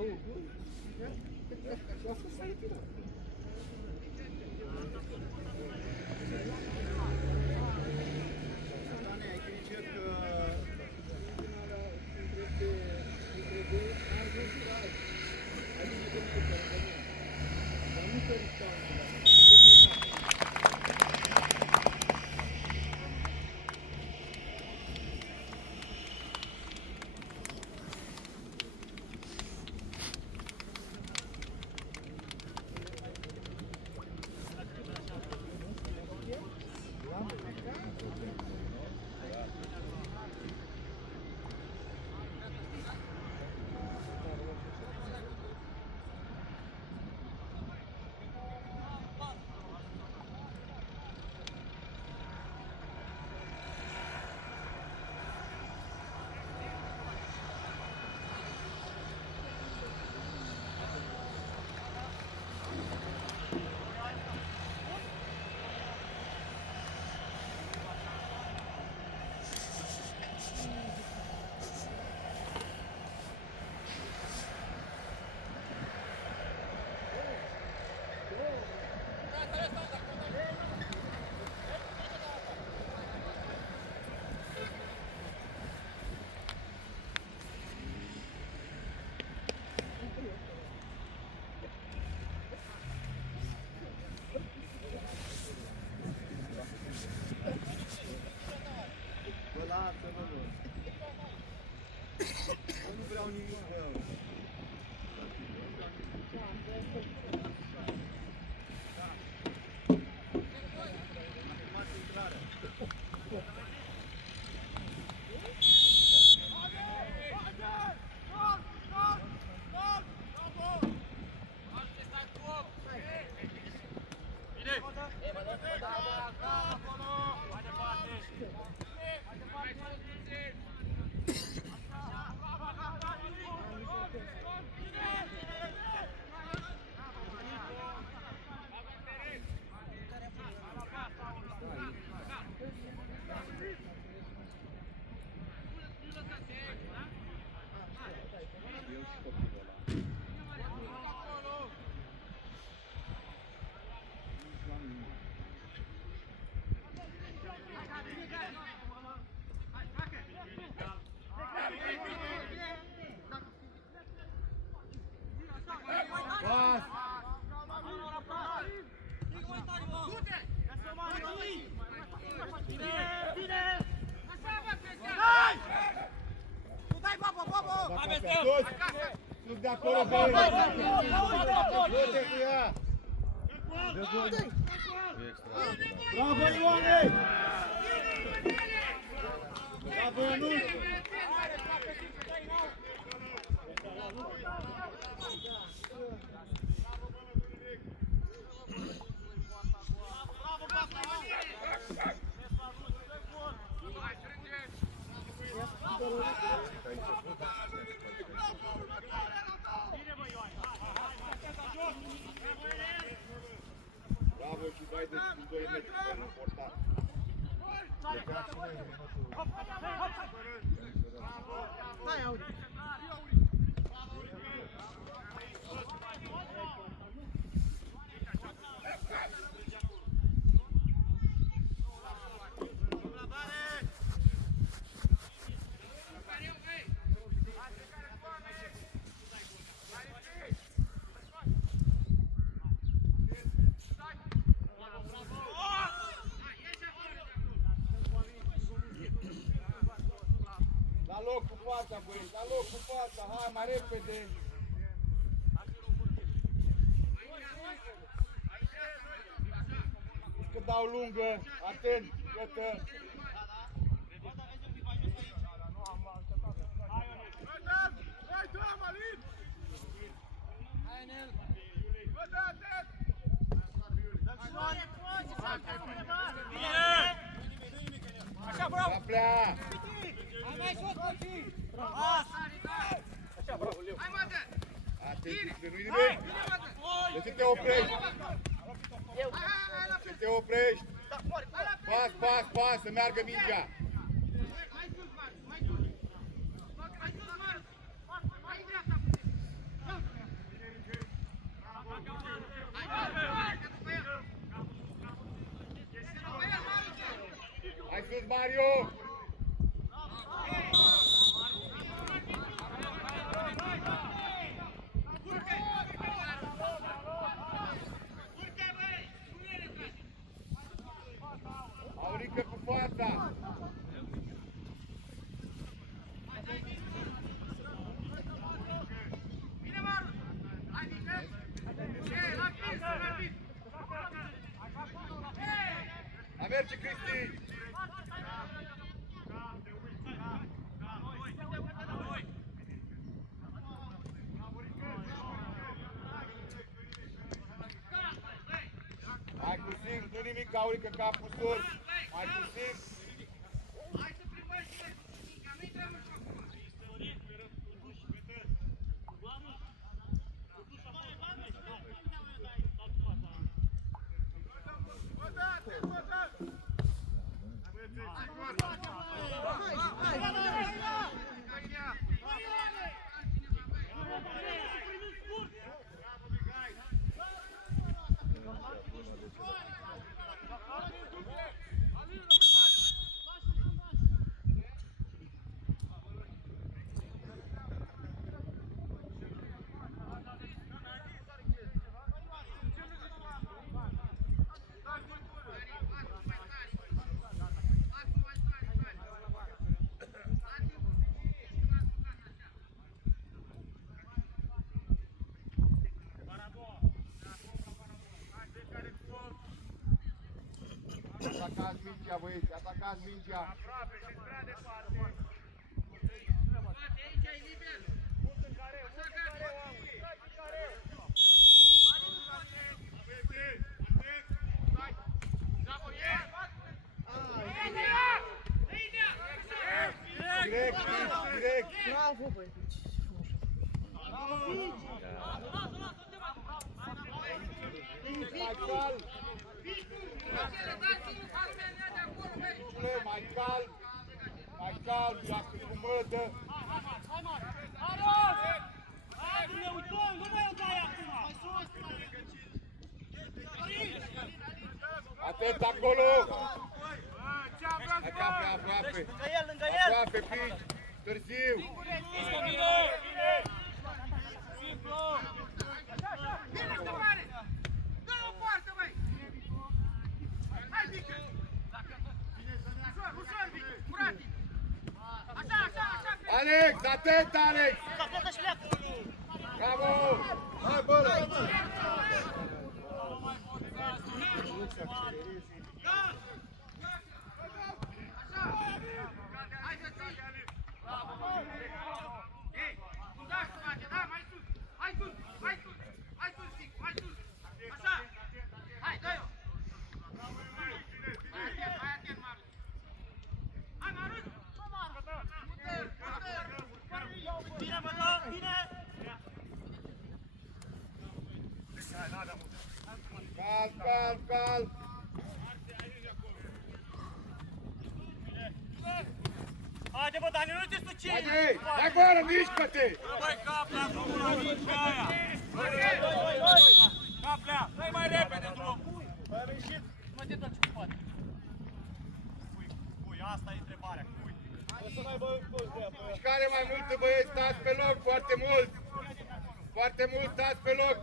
Nu vreau nimic rău. Sus de acolo, băi! Du-te cu ea! Bravo, Ioane! Bravo, Ionuț! Bravo și dai de 2 metri pe important. Plecați și noi. Hai, Audi! La loc cu fața, băieți, la loc cu fața, hai mai repede! Că dau lungă, atent, gătă! Hai, dă, Malin! Hai, Nel! Gătă, atent! Așa, bravo! Plea! Hai mai jos, Coci! Așa, bravo, Leu! Hai, Mată! Atenție, nu-i nimeni! De ce te oprești? De ce te oprești? Pas, pas, pas, să meargă mingea! Mai sus, Marc! Mai sus! Mai sus, Marc! Mai în dreapta! Mario! Aurică cu fața! A merge, Cristi! Mai cu simț, nu nimic, Aurică, capul sus! Mai cu simț! Atacați mingea, băieți, atacați mingea! Aproape și prea departe! Aici e liber! Mult în care, mult în care, oameni! Stai în care! Direct, direct! Bravo, băi! Mai calm! Mai calm! Mai calm, iacă cu mădă! Atent acolo! Aproape, aproape! Aproape, pici! Târziu! Alex, atent, Alex! Bravo! Hai, bă! Calm, calm, calm! Haide, bă, Dani, nu te suci! Haide! Hai, bă, mișcă-te! Băi, caplea, drumul la mici aia! Caplea, dă-i mai repede drumul! Băi, am ieșit, mă te duci cu poate. Cui, asta e întrebarea, cui? O să mai băi toți de apă. Mișcare mai multă, băieți, stați pe loc, foarte mult! Foarte mult, stați pe loc!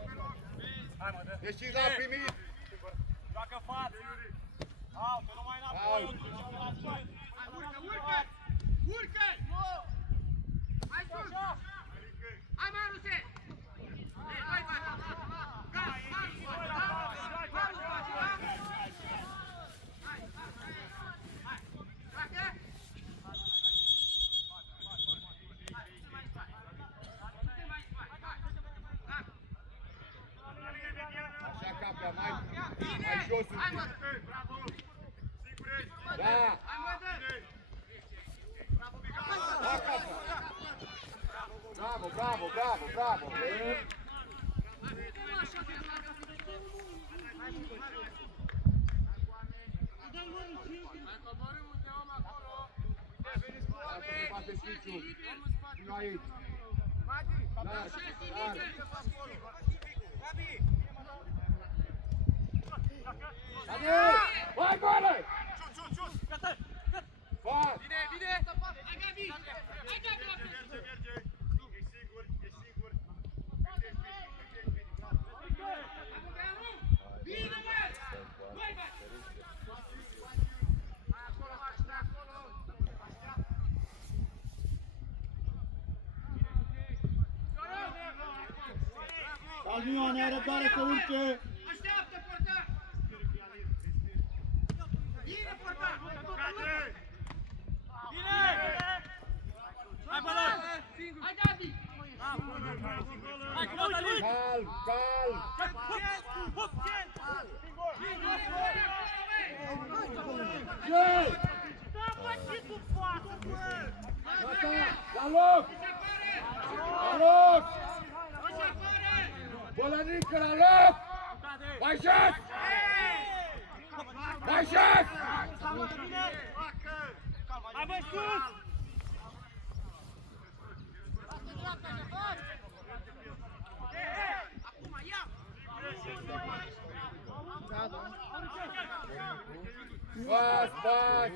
Ieșiți la primit! Joacă față! Au, că nu mai înapoi, eu duc și la soi! Urcă, urcă! Urcă! Hai sus! Hai, Maruse! Hai, bata! Gas, Marus, bata! Marus, bata! Hai! Hai! Joacă! Hai, ce mai spate? Ce mai spate? Hai! Așa, Caplea, mai jos un Hai, pic! mă! Da! Hai, mă, dă! Da, Caplea! Bravo, bravo, bravo, bravo! Bate switch-ul! Până aici! Larg, larg! Hai, goală! Ciut, ciut, ciut! Gata, gata! Pas! Bine, bine! Hai, Gabi! Hai, Gabi, la fel! Bine, mă! Băi, băi! Calmioane, are răbdare să urce! Așteaptă, portar! Bine, portar! Bine! Hai, balon! Hai, Gabi! Hai, cu nota lui! Calm, calm! Joi! Gata! La loc! La loc! Bolănică la loc! Mai jos! Mai jos! Hai, băi, sus! Pas, pas!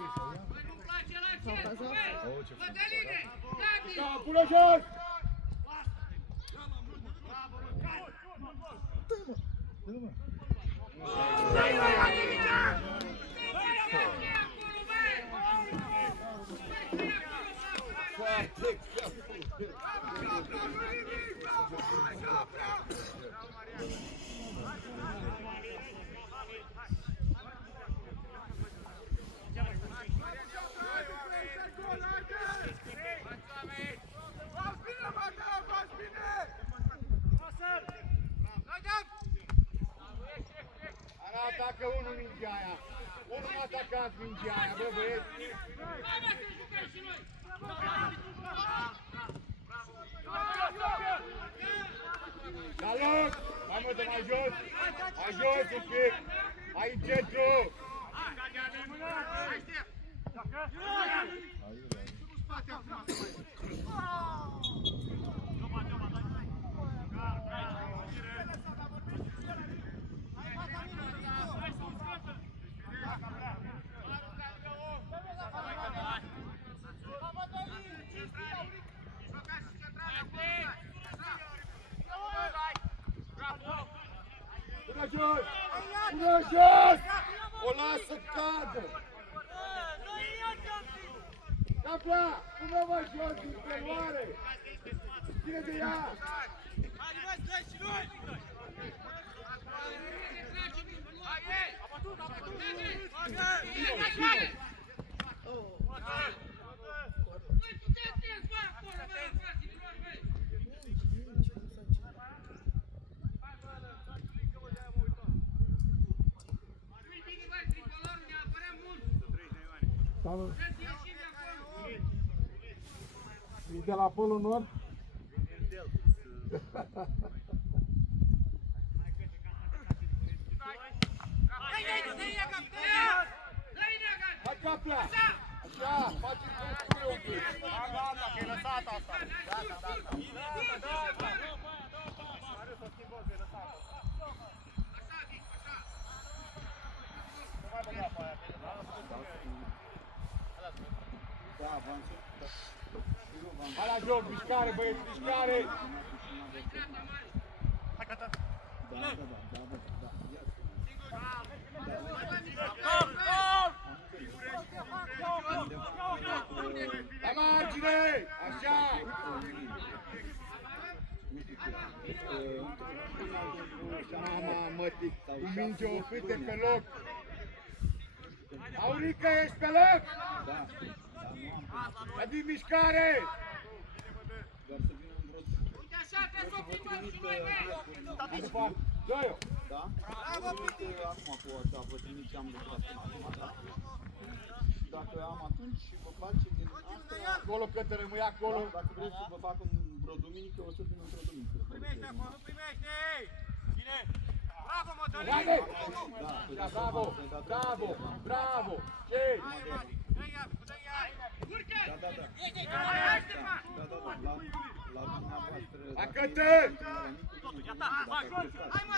Nu-mi place la centru, băi! Mădăline! Gabi! Da, pune jos! Stai, băi, Gabi! Stai acolo, băi! Stai acolo, Foarte Atacă unul mingea aia! Unul m-a atacat mingea aia, bă băieți! Hai, bă, să jucăm și noi! La loc! Hai mă, dă mai jos! Mai jos un pic! Mai în centru! Până jos! Până jos! O lasă cadă! Capra! Până-mă jos din peloare! Ține de ea! Băi, puteți, bă, acolo, bă, fraților, băi! Nu-i bine, băi, tricolorul, ne apărăm mult! Trebuie să ieșim de acolo! E de la Polul Nord? Hai, Capra! Așa, faceți lucrurile un pic! Gata, că e lăsat asta! Gata, gata! Hai la joc, mișcare, băieți, mișcare! Hai, gata! La margine! Așa! Mama, mătii, cu minge oprită pe loc! Aurică, ești pe loc? Da. Ia din mișcare! Uite așa, trebuie să o plimbăm și noi, băi! Joio! Da? Acum cu așa, vă trimit ce am lucrat până acum, da? Și dacă am atunci și vă place din asta, Acolo, Cătărâm, e acolo! dacă vreți să vă fac vreo duminică, o să vin într-o duminică. Primește acolo, primește! Bine! Bravo, Mădălin! Haide! Da, Bravo! Bravo! Bravo! Ce? Urcă! Da, da, da. Hai, Ștefan! Da, da, da. La dumneavoastră. Hai, Cătăr! Hai, mă,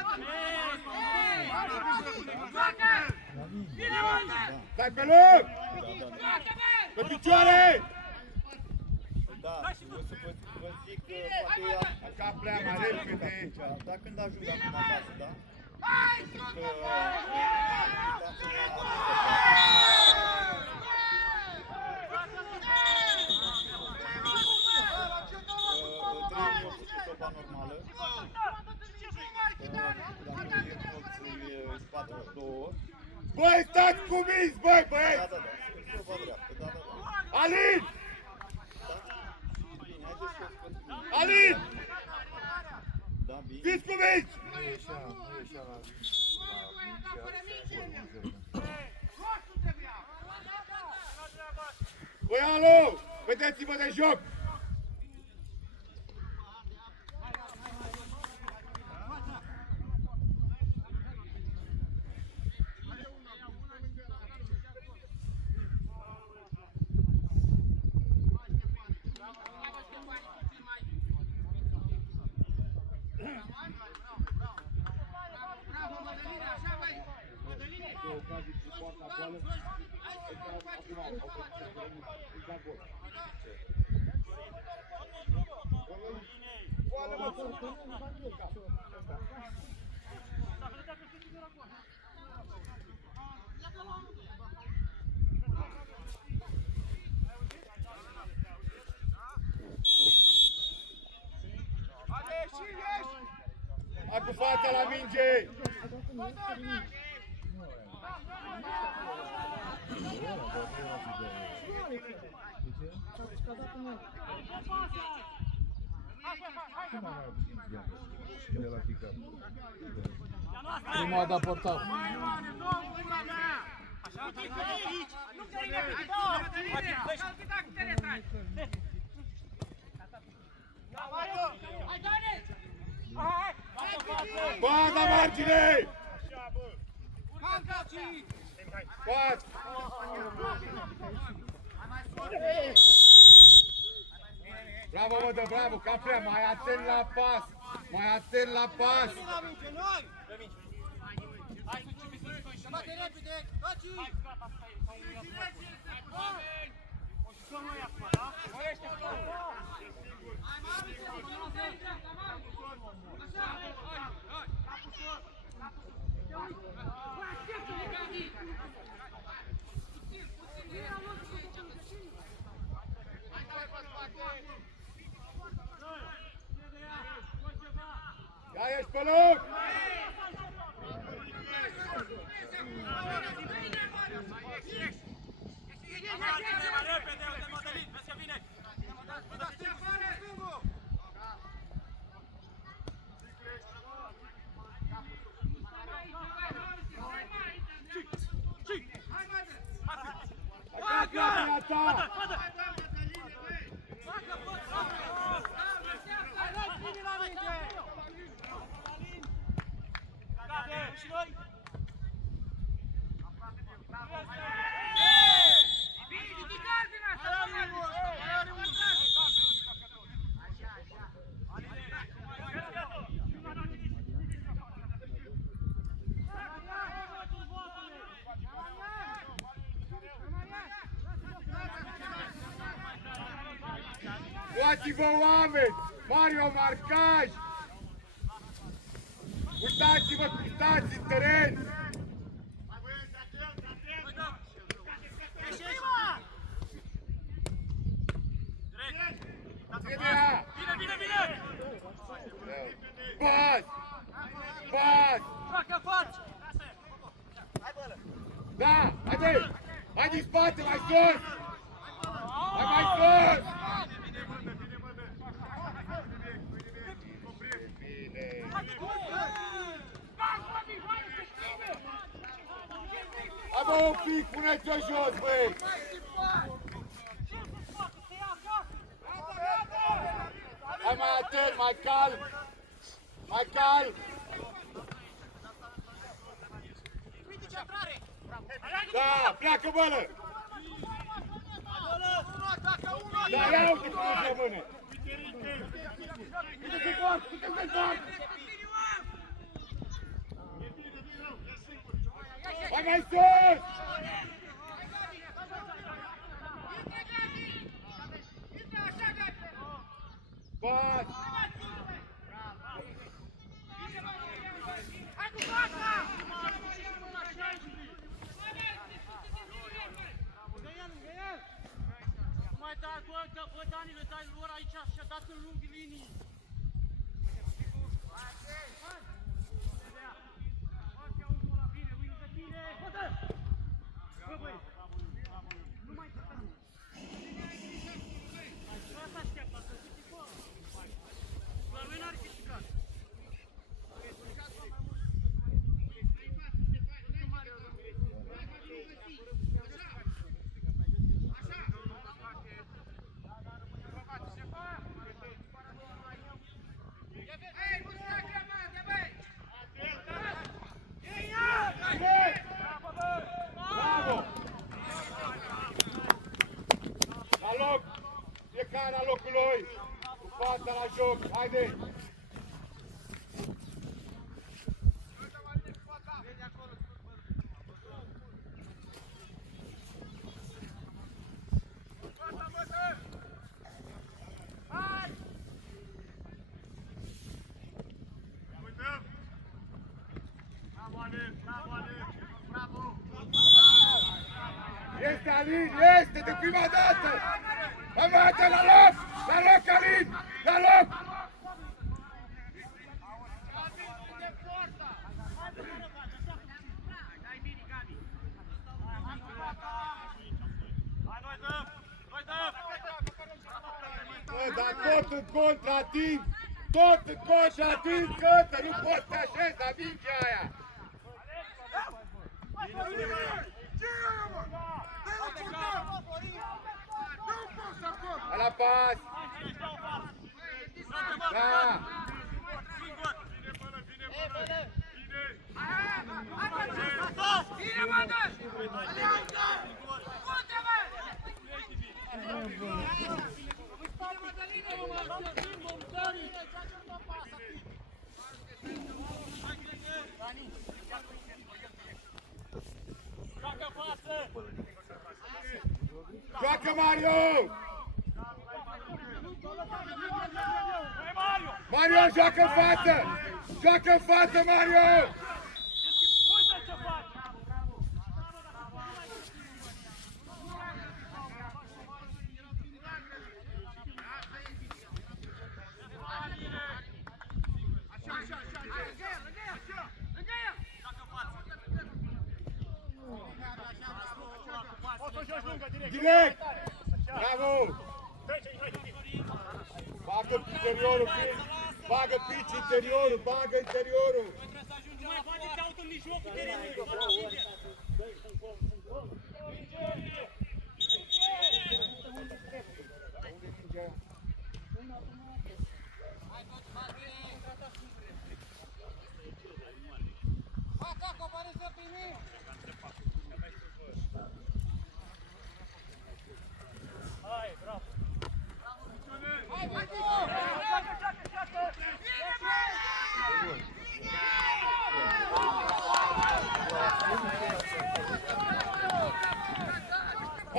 Joacă! Stai pe loc! Da. Pe picioare! Da, o să vă zic că poate ea... Așa prea mai repede. Dar când ajung acum acasă, da? Soba normală. Dacă e 4-2. Băi, stați cuminți, băi, băi! Da. Soba dreaptă, da. Alin! Bine, haideți să o spun. Alin! Da, bine. Fiți cuminți! Băi, alo! Vedeți-vă de joc! Hai cu fața la minge! Prima a dat portar. Banda margine! Scoat! Bravo, mă, dă, bravo, ca prea, mai atent la pas! Mai atent la pas! Ia ești pe loc! Luați-vă oameni! Mario, marcaj! Uitați-vă, uitați în teren! Ține-a! Pas! Pas! Da! Haide! Hai din spate, mai sus! Hai mai sus! Hai bă, un pic, puneți-o jos, băi! Hai mai atent, mai calm! Mai calm! Da, pleacă bălă! Da, ia uite cum e pe mână! Uite-te gol, uite-te gol! Hai mai sus! Pas! Mai dați, bă, Dani, le dai lor aici și dați în lungii linii. Bravo! La loc! Fiecare la locul lui! Cu fața la joc! Haide! Este Alin, este de prima dată! Amate la loc! La loc, Alin! La loc! Bă, dar tot în contratimp! Tot în contratimp, Cătă! Nu poți să așezi la mingea aia! La pas! Da! Bine, Mădăș! Joacă, Mario! Mario, joacă în față! Joacă în față, Mario! Direct! Bravo! Bagă interiorul, bagă pici interiorul, bagă interiorul! Nu mai bate caut în mijlocul terenului. Hai, bravo!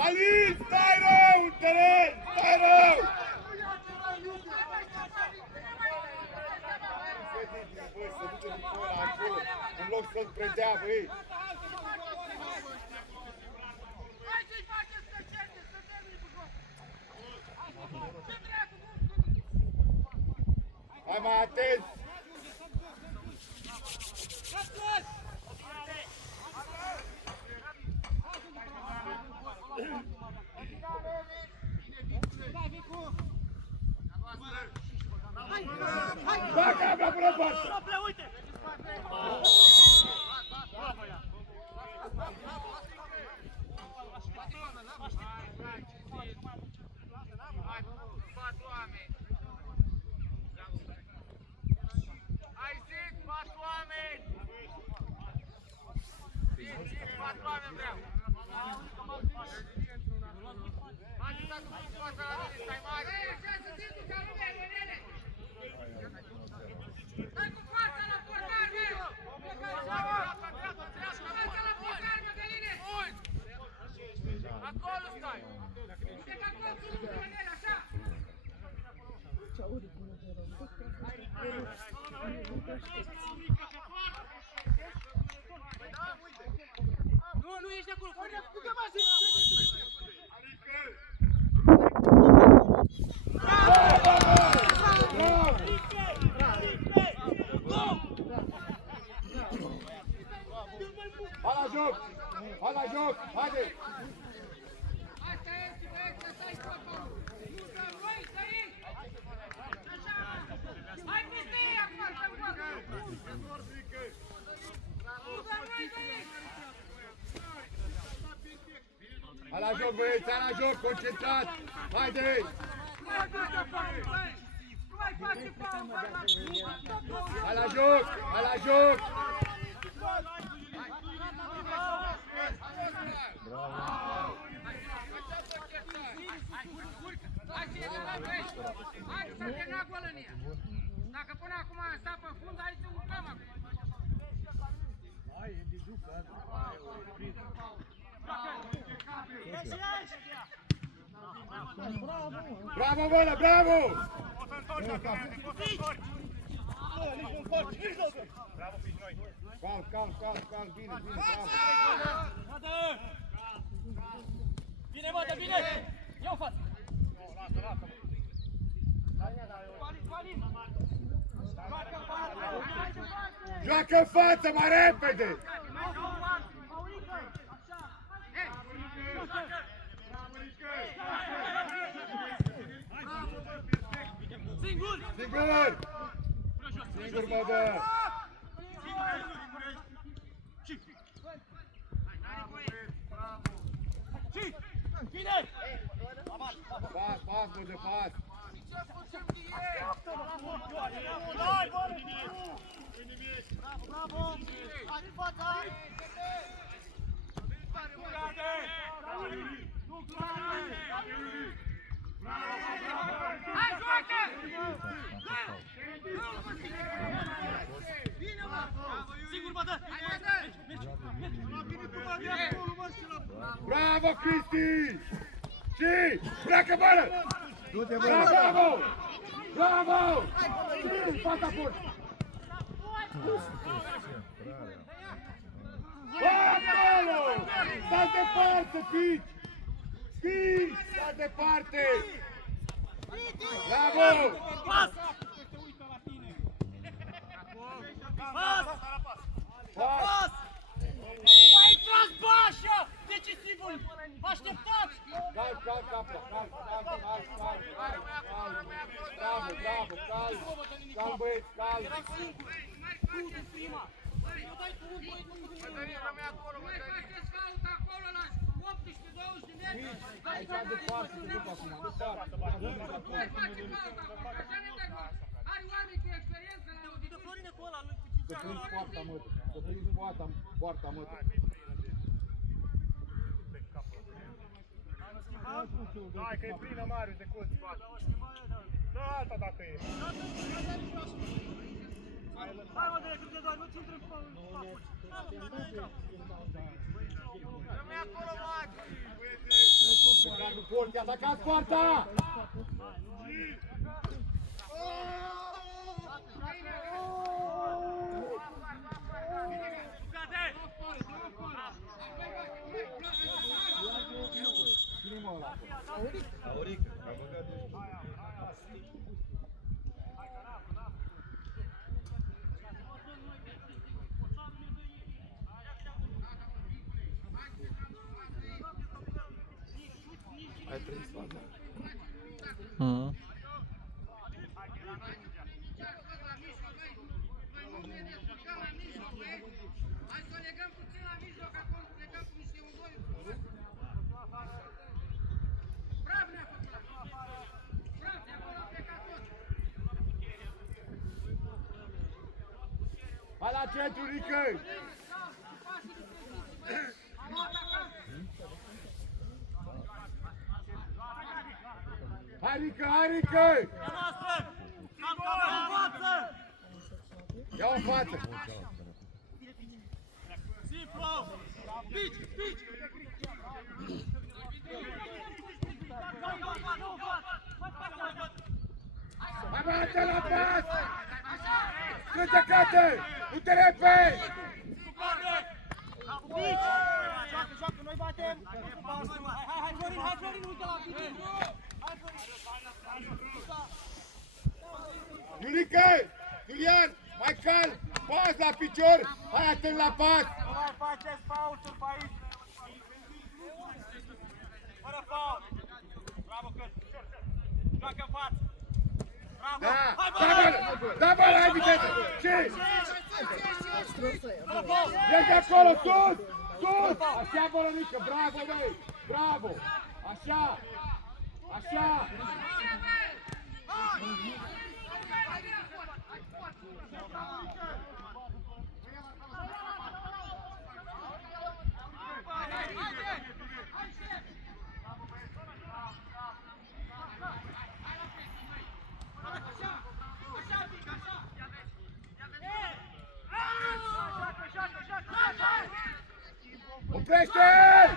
Alin, stai rău în teren! Stai rău! Să duce din ăla acolo, în loc să-l predea, băi! Hai să-i faceți să certe, să termini cu joc! Ce dracu, Hai mai atent! Bagă apă până în față! Sople, uite! Hai zic, 4 oameni! 4 oameni vreau! Hai să dați cu fața la mine, stai mare! Hai, așa să ții tu ca lumea, Ionele! Dai cu fața la portar, bă! Fața la portar, Nu ești de acolo. Hai la joc! Hai la joc! Haide! Asta este, băieți, să stai cu acolo. Nu dăm noi, săriți! Așa! Hai peste ei acum, să încoacă! Nu dăm noi, săriți! Hai la joc, băieți! Hai la joc! Concentrați! Haide! Hai la joc! Hai la joc! Hai să termina golul în ea! Dacă până acum am stat pe fund, hai să urcăm acum! Bravo, Vălă! Bravo! Calm, bine, bravo! Bine, bătă, bine! Ia-o față! Joacă în față, mai repede! Singur! Singur! Singur mă dă! Bine! Pas, mă dă, pas! Bravo! Hai în fața! Hai, joacă! Sigur, bătă! Hai, bătă! Bravo, Cristi! Și pleacă, Vălă! Bravo! Bravo! Și fața porții! Acolo! Stați departe, pici! Pici! Stați departe! Bravo! Pas! Pas! Pas! Mai tras bașa! Decisivul! Așteptați! Calm, capă! Calm! Bravo! Calm, băieți, calm! Tu prima! Nu dai tu un băiet, nu Mai faceți fault acolo la 18-20 de metri! Aici departe, se duc acum, departe! Mai face fault acolo, așa ne dă gol! Are oameni cu experiență la auditor! Florine cu ăla, lui Să prins poarta, mă! Să prins poarta, mă! Hai că e plină Marius de colți faci. Dă alta dacă e. Hai mă, de câte doar, nu ți intră în papuri. Rămâi acolo, Max! Atacați porții, atacați poarta! Cine mă ăla? Auric, a băgat de... Ai prins fața. Hai să o legăm puțin la mijloc, acolo legăm cu niște ungoi. Bravo ne-a făcut la bravo, de acolo a plecat tot. Hai la centru, Rică! Hai, Rică, hai, Rică! E noastră! Am capul în față! Ia-o în față! Simplu! Pici, pici! Hai, bă, Bate la pas! Strânge-cate! Nu te repezi! Joacă, noi batem! Hai, Florin, uite la pitin! Iulică! Iulian! Mai calm! Pas la picior! Hai atent la pas! Nu mai faceți faulturi pe aici! Fără fault! Bravo, Căt! Joacă în față! Bravo! Da! Hai, Da, bă, hai viteză! Ce? Fără fault! Mergi acolo, sus! Sus! Așa, bălănică! Bravo, băi! Bravo! Așa! Așa! Oprește-l!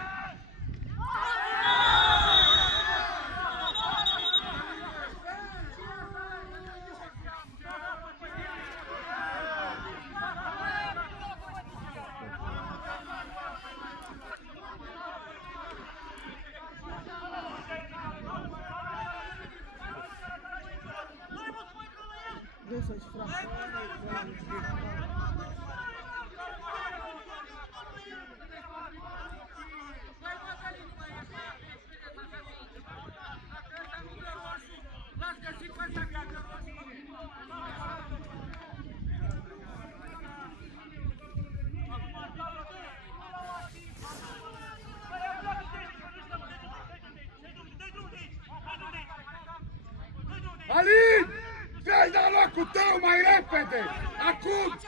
Alin! Treci la locul tău mai repede! Acum!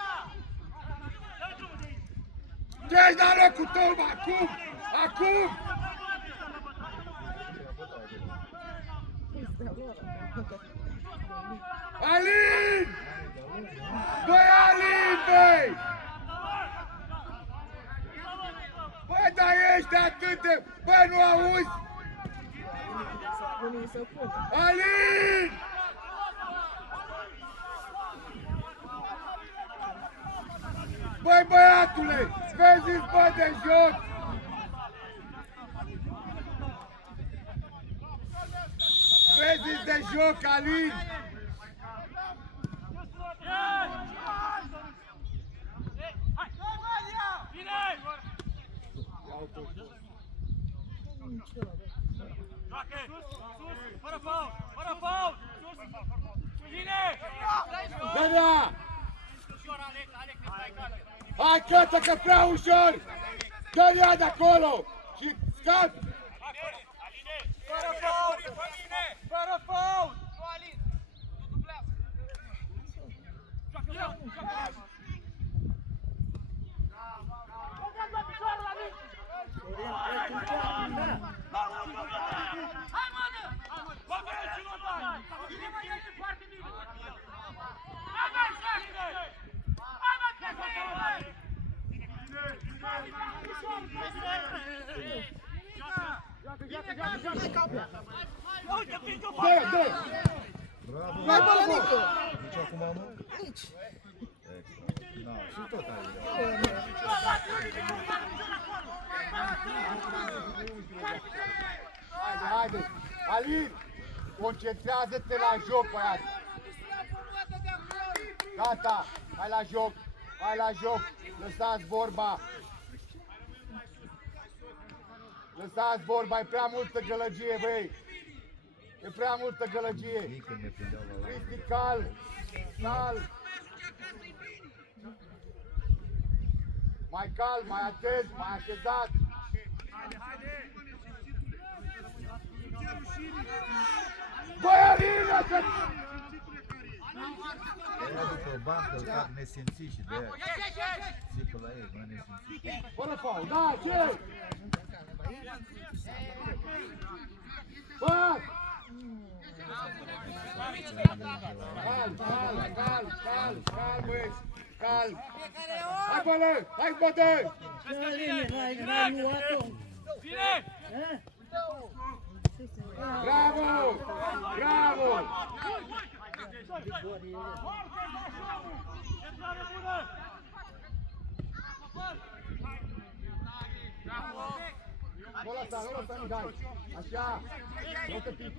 Treci la locul tău, acum! Acum! Alin! Băi, Alin, băi! Băi, dar ești atât de... Băi, nu auzi? Alin! Băi, băiatule, vezi-ți bă de joc! Vezi-ți de joc, Alin! Fără fault! Fără fault! Bine! Dă-ne-a! Hai, Cătă, că prea ușor! Dă-ne-a de acolo! Și scap! Fără fault! Fără fault! Dă! Mai bălănică! Nici acum, mă? Nici. Da, și tot Haide! Alin! Concentrează-te la joc, băiat! Gata! Hai la joc! Hai la joc! Lăsați vorba! Lăsați vorba! E prea multă gălăgie, băi! E prea multă gălăgie! Cristi, calm! Calm! Mai calm, mai atent, mai așezat! Băi, Alina, că... Era după bancă, îl fac nesimțit și de-aia țipă la ei, mă, nesimțit. Fără faul, da, ce? Bă! Calm, băieți, calm! Hai, bălă, hai, bădă! Bravo! Bravo! Nu lăsa, nu lăsa, Mihai. Așa. Nu te pic.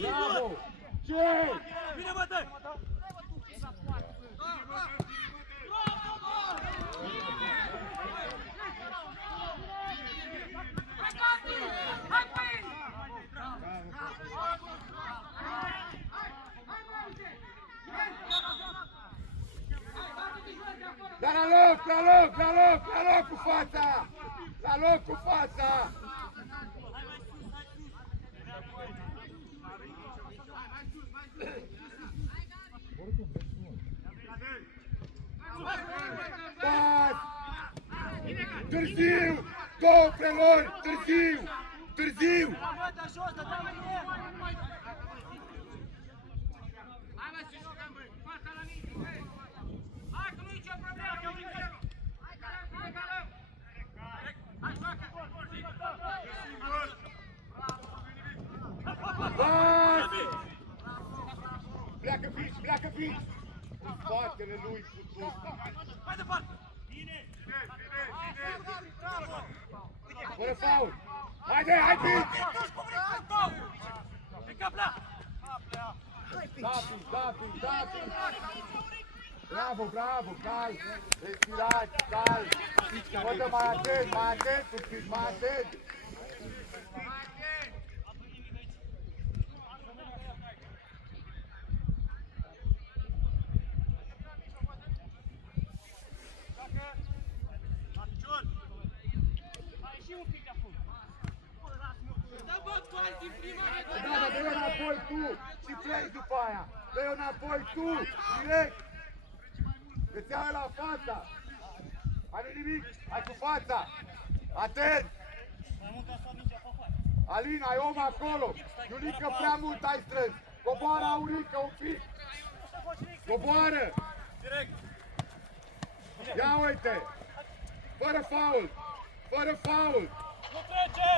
Bravo! Ce? Bine, bătă! Dar la loc, la loc, la loc, la loc cu fața! La loc cu fața! Pas! Târziu! Două prelori! Târziu! Târziu! Hai mă, să jucăm, băi! Fața la nici, băi! Hai că nu e nicio problemă, că uite! Hai calăm, hai calăm! Hai joacă! Pas! Pleacă fix, pleacă fix! În spatele lui, putu! Hai departe! Fără faul! Haide, hai fix! Pe caplea! Dapi, dapi, dapi! Bravo, bravo, cal! Respirați, cal! Bătă mai atent, mai atent, un pic, mai atent! Da, dar dă-i înapoi tu și pleci după aia! Dă-i înapoi tu, direct! Îți ia la fața! Hai nu nimic, hai cu fața! Atent! Alina, ai om acolo! Iulică, prea mult ai strâns! Coboară, Aurică, un pic! Coboară! Ia uite! Fără faul! Fără faul! Nu trece!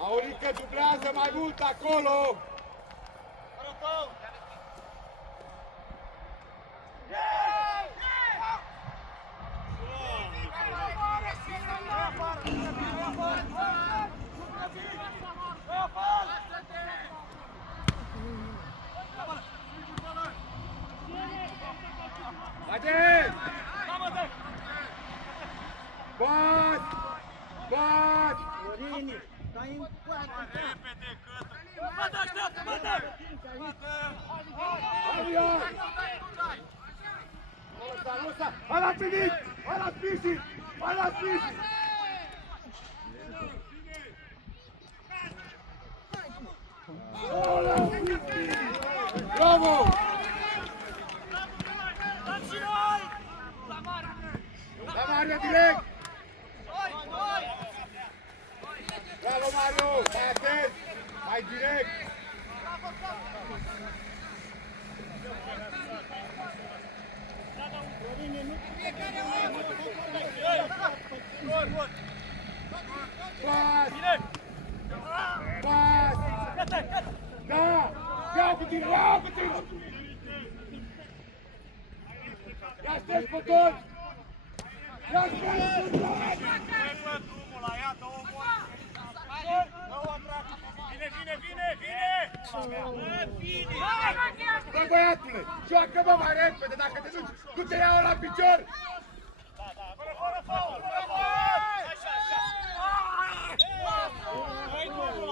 Aurică dublează mai mult acolo! Haide! Bat! Bat! Bătă, așteaptă, bătă! Adrian! Nu lăsa! Hai la Pinic! Hai la Pisic! Hai la Pisic! Bravo! Da Mario direct! Bravo Mario! Mai atent! Mai direct! Pas! Pas! Da! Ia cu tine! Ia cu tine! Ia aștept pe toți! Ia aștept pe toți! Bă, băiatule, joacă-mă mai repede, dacă te duci, nu te iau la picior!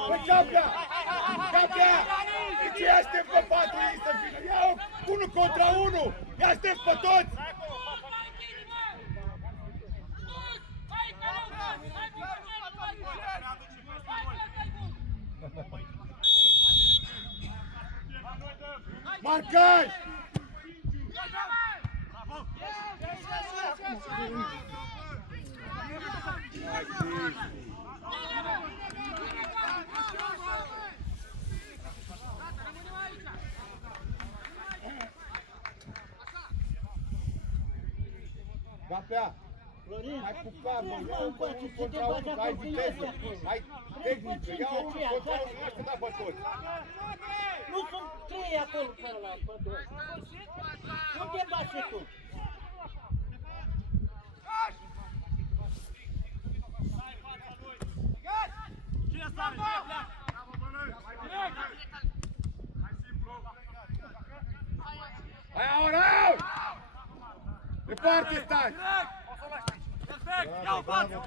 Bă, Caplea! Caplea! De ce aștept pe 4 ei să vină? Ia-o 1 contra 1! Ia aștept pe toți! Marcaj! Capea! Hai cu capul, ia unul contra unul, ai viteză, ai tehnică, ia unul contra unul, nu știu da pe toți. Nu sunt 3 acolo pe ăla, pe 2. Nu te bați și tu. Cine sare? Cine pleacă? Hai, Aurel! Departe stai! Ia-o față!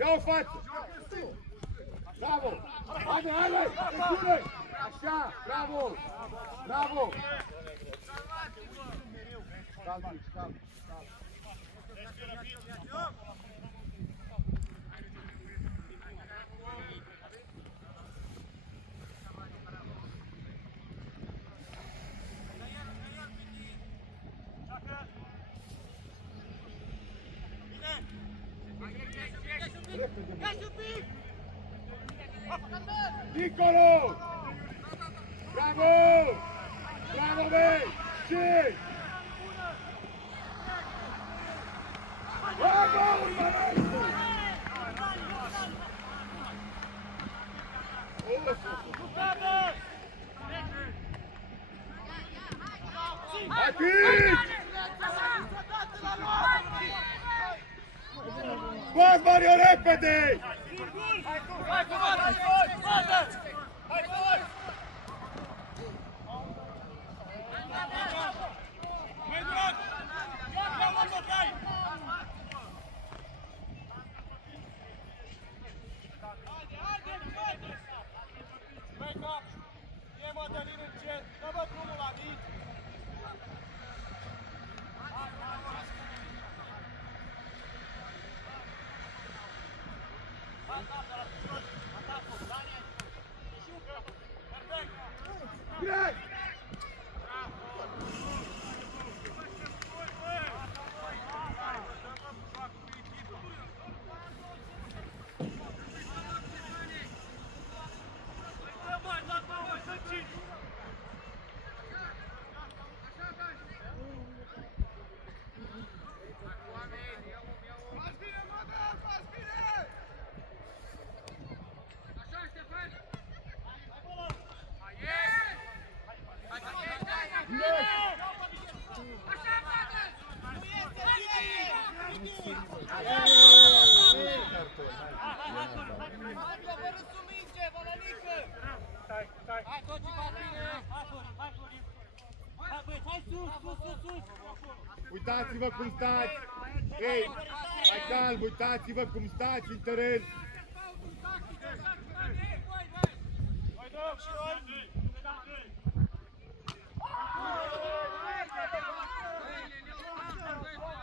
Ia-o față! Bravo! Haide, haide! Spune! Așa! Bravo! Bravo! Calm, calm, calm. Piccolo! Bravo! Bravo me! Sì! Bravo! Hai, Scoți, Mario, repede! Hai cu față! Hai gol! Mai drag! Ia-o mă, Cai! Mai cap! E mă, Dălin încet! Dă-mă drumul la mic! Direct! Uitați-vă cum stați! Ei, mai calm, uitați-vă cum stați în teren!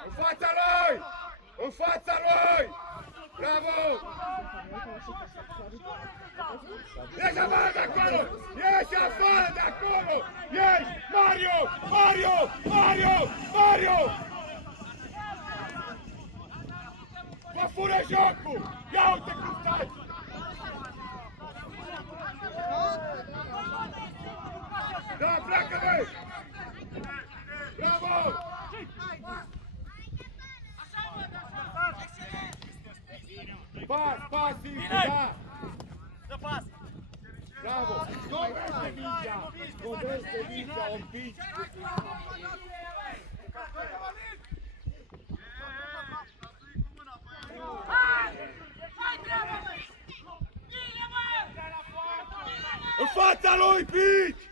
În fața lui! În fața lui! Bravo! Ieși afară de acolo! Ieși afară de acolo! Ieși! Mario! Mario! Mario! Mario! Vă fură jocul! Ia uite cum stați! Da, pleacă, băi! Bravo! Pas, pas, Silviu, da! Dă pas! Bravo! Dovește mingea! Dovește mingea, un pic! În fața lui, pici!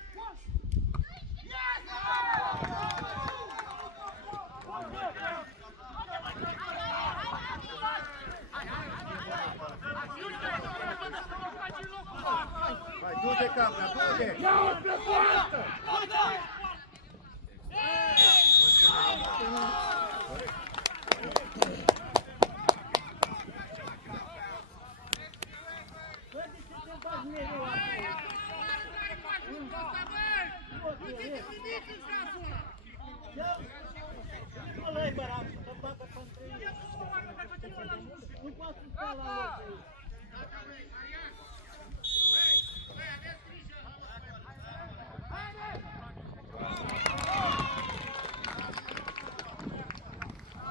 Hai, du-te, capra, du-te! Ia-o pe poartă! Ăla-i bărat, să bată pentru ei. Nu poate să stea la loc aici.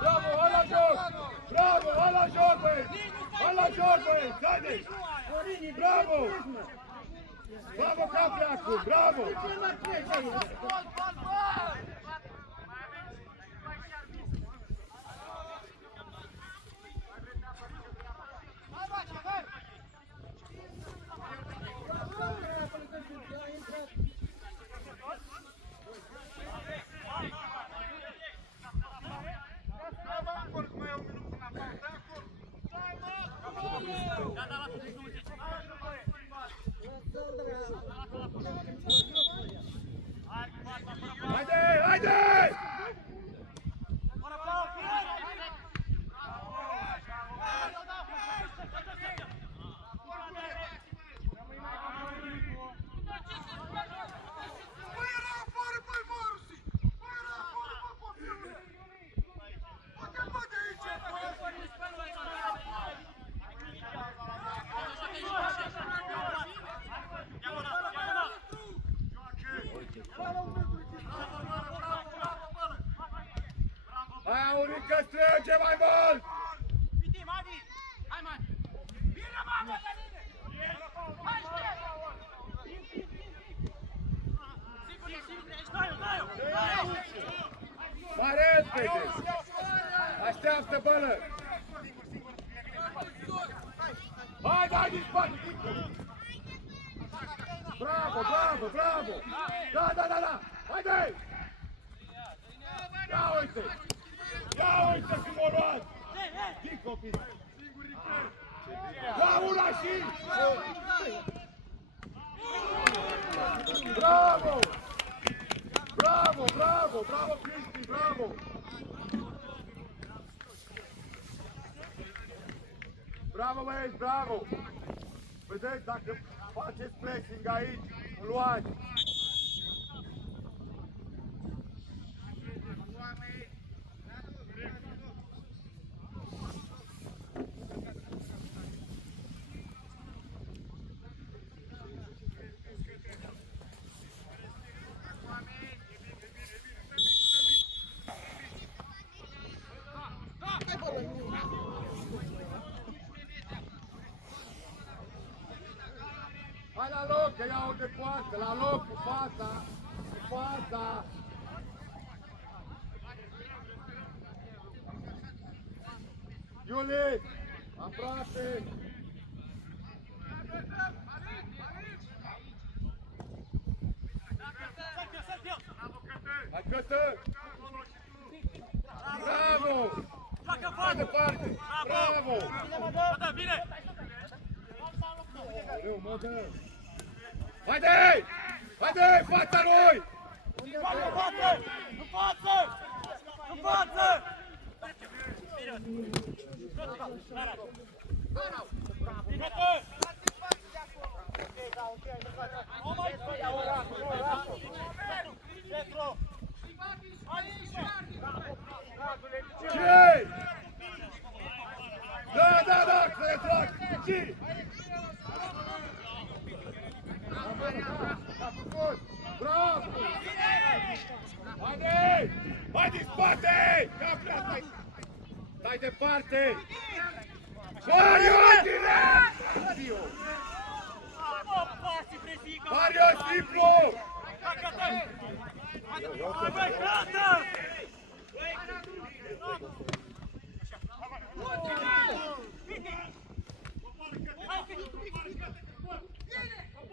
Bravo, hai la joc! bine, Bravo! bine, mă. Bravo, Capleacu! Bravo! Ce mă treci aici? Haide, haide! Hai, Aurică, strânge mai mult! Mai repede! Așteaptă, bălă! Hai, dai din spate! Bravo, bravo, bravo! Da, da, da, da! Haide! Ia uite! Ia uite cum o luat! Din copii! Ia una și! Bravo! Bravo, bravo, bravo, Cristi, bravo! Bravo, băieți, bravo! Vedeți, dacă faceți pressing aici, îl luați! Hai la loc, că iau de poartă, la loc, cu fața, cu fața. Iuli, aproape. Hai, Cătă! Bravo! Mai departe! Bravo! Vine! Eu, mă dă! Haide! Haide, fața lui! În față! În față! În față! Ce? Da, da, da, să le trag! Ce? A făcut! Bravo! Haide! Hai din spate! Capra, stai! Stai departe! Mario, direct! Mario! Mario, simplu! Hai, băi, gata!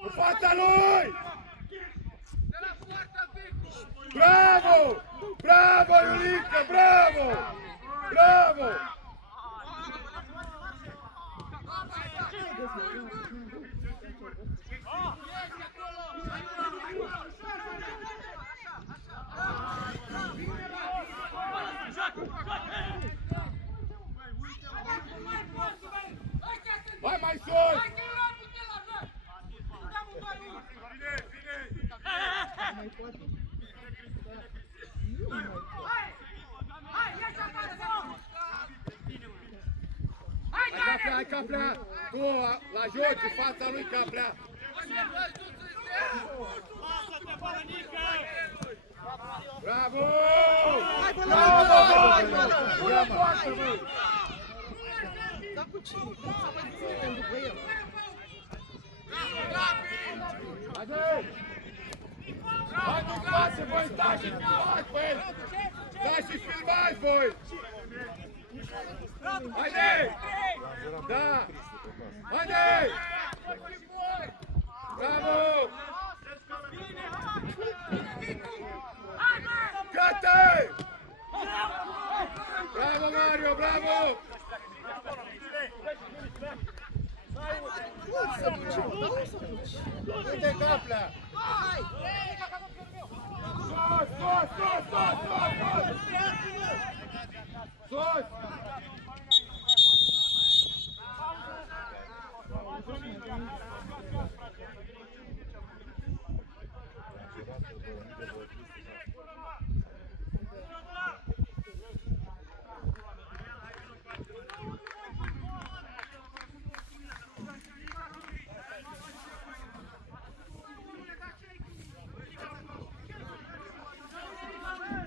În fața lui! Bravo! Bravo, Iulica, bravo! Bravo! Hai mai sus! Hai, Caplea! Tu, la joc, în fața lui, Caplea! Bravo! Hai, bă, Bravo! hai, bă, Ia poartă, bă! Dar cu cine? Să vă după el. Haide! Hai în spate, voi, stați și filmați, băi! Stați și filmați, voi! Haide! Da! Haide! Bravo! Gata! Bravo, Mario, bravo! Uite caplea! Sus, sus, sus, sus, sus, sus! Sus!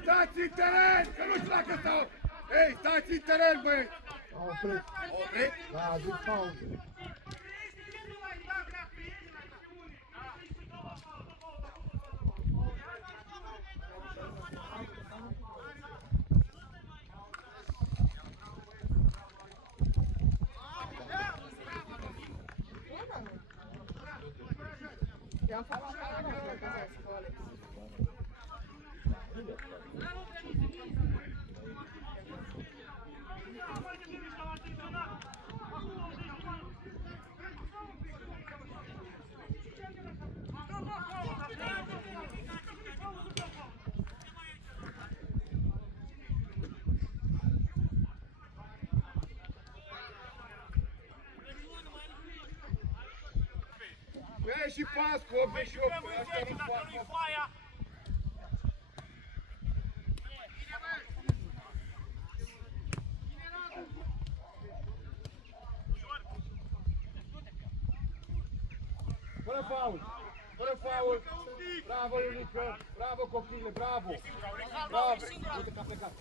Stați în teren, că nu știu dacă stau! Ei, stați în teren, băi! Am oprit. Oprit? Da, zic pauză. Vei și pas cu 88, asta nu fac. Fără faul, fără faul. Bravo, Ionică, bravo copile, bravo. Bravo, uite că a plecat.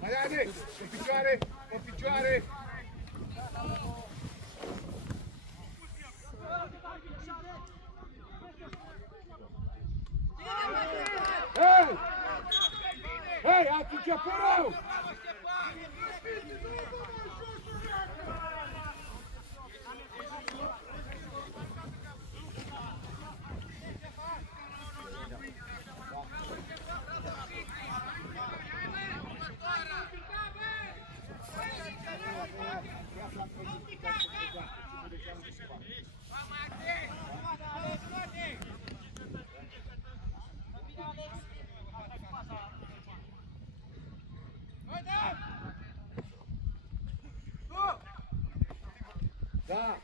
Hai, haide, pe picioare, pe picioare. Hei! Hei, ați început rău! Da!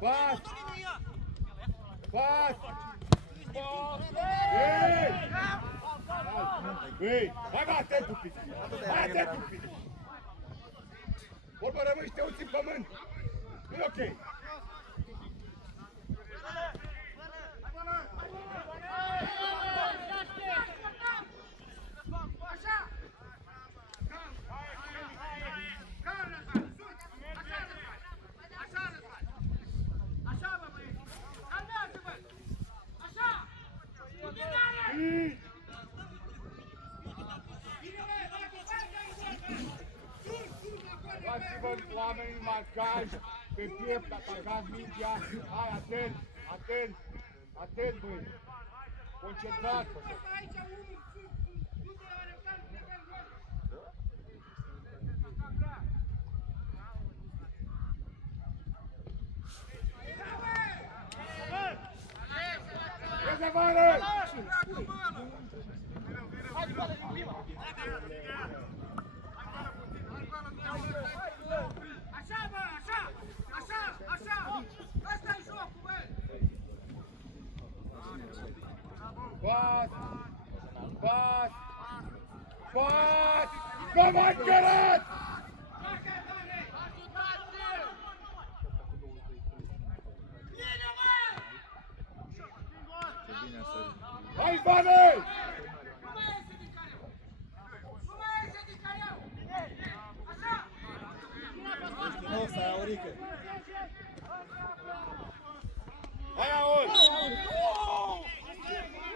Pas! Pas! Ei! Hai bate un pic! Bate un pic! Vorbă rămâi și te uiți în pământ! Nu e ok! Luați-vă oamenii marcaj, pe piept, atacați mingea, hai, atent, atent, atent, băi, concentrat. Rezervare! Așa, bă, așa! Așa, așa! Asta-i jocul, bă! Pas! Pas! Pas! Nu m-ai cărat! Bine, bă! Hai, Ivane! Nu mai iese din careu! Nu mai iese din careu! Așa! Nu, stai, Aurică. Hai, Aur!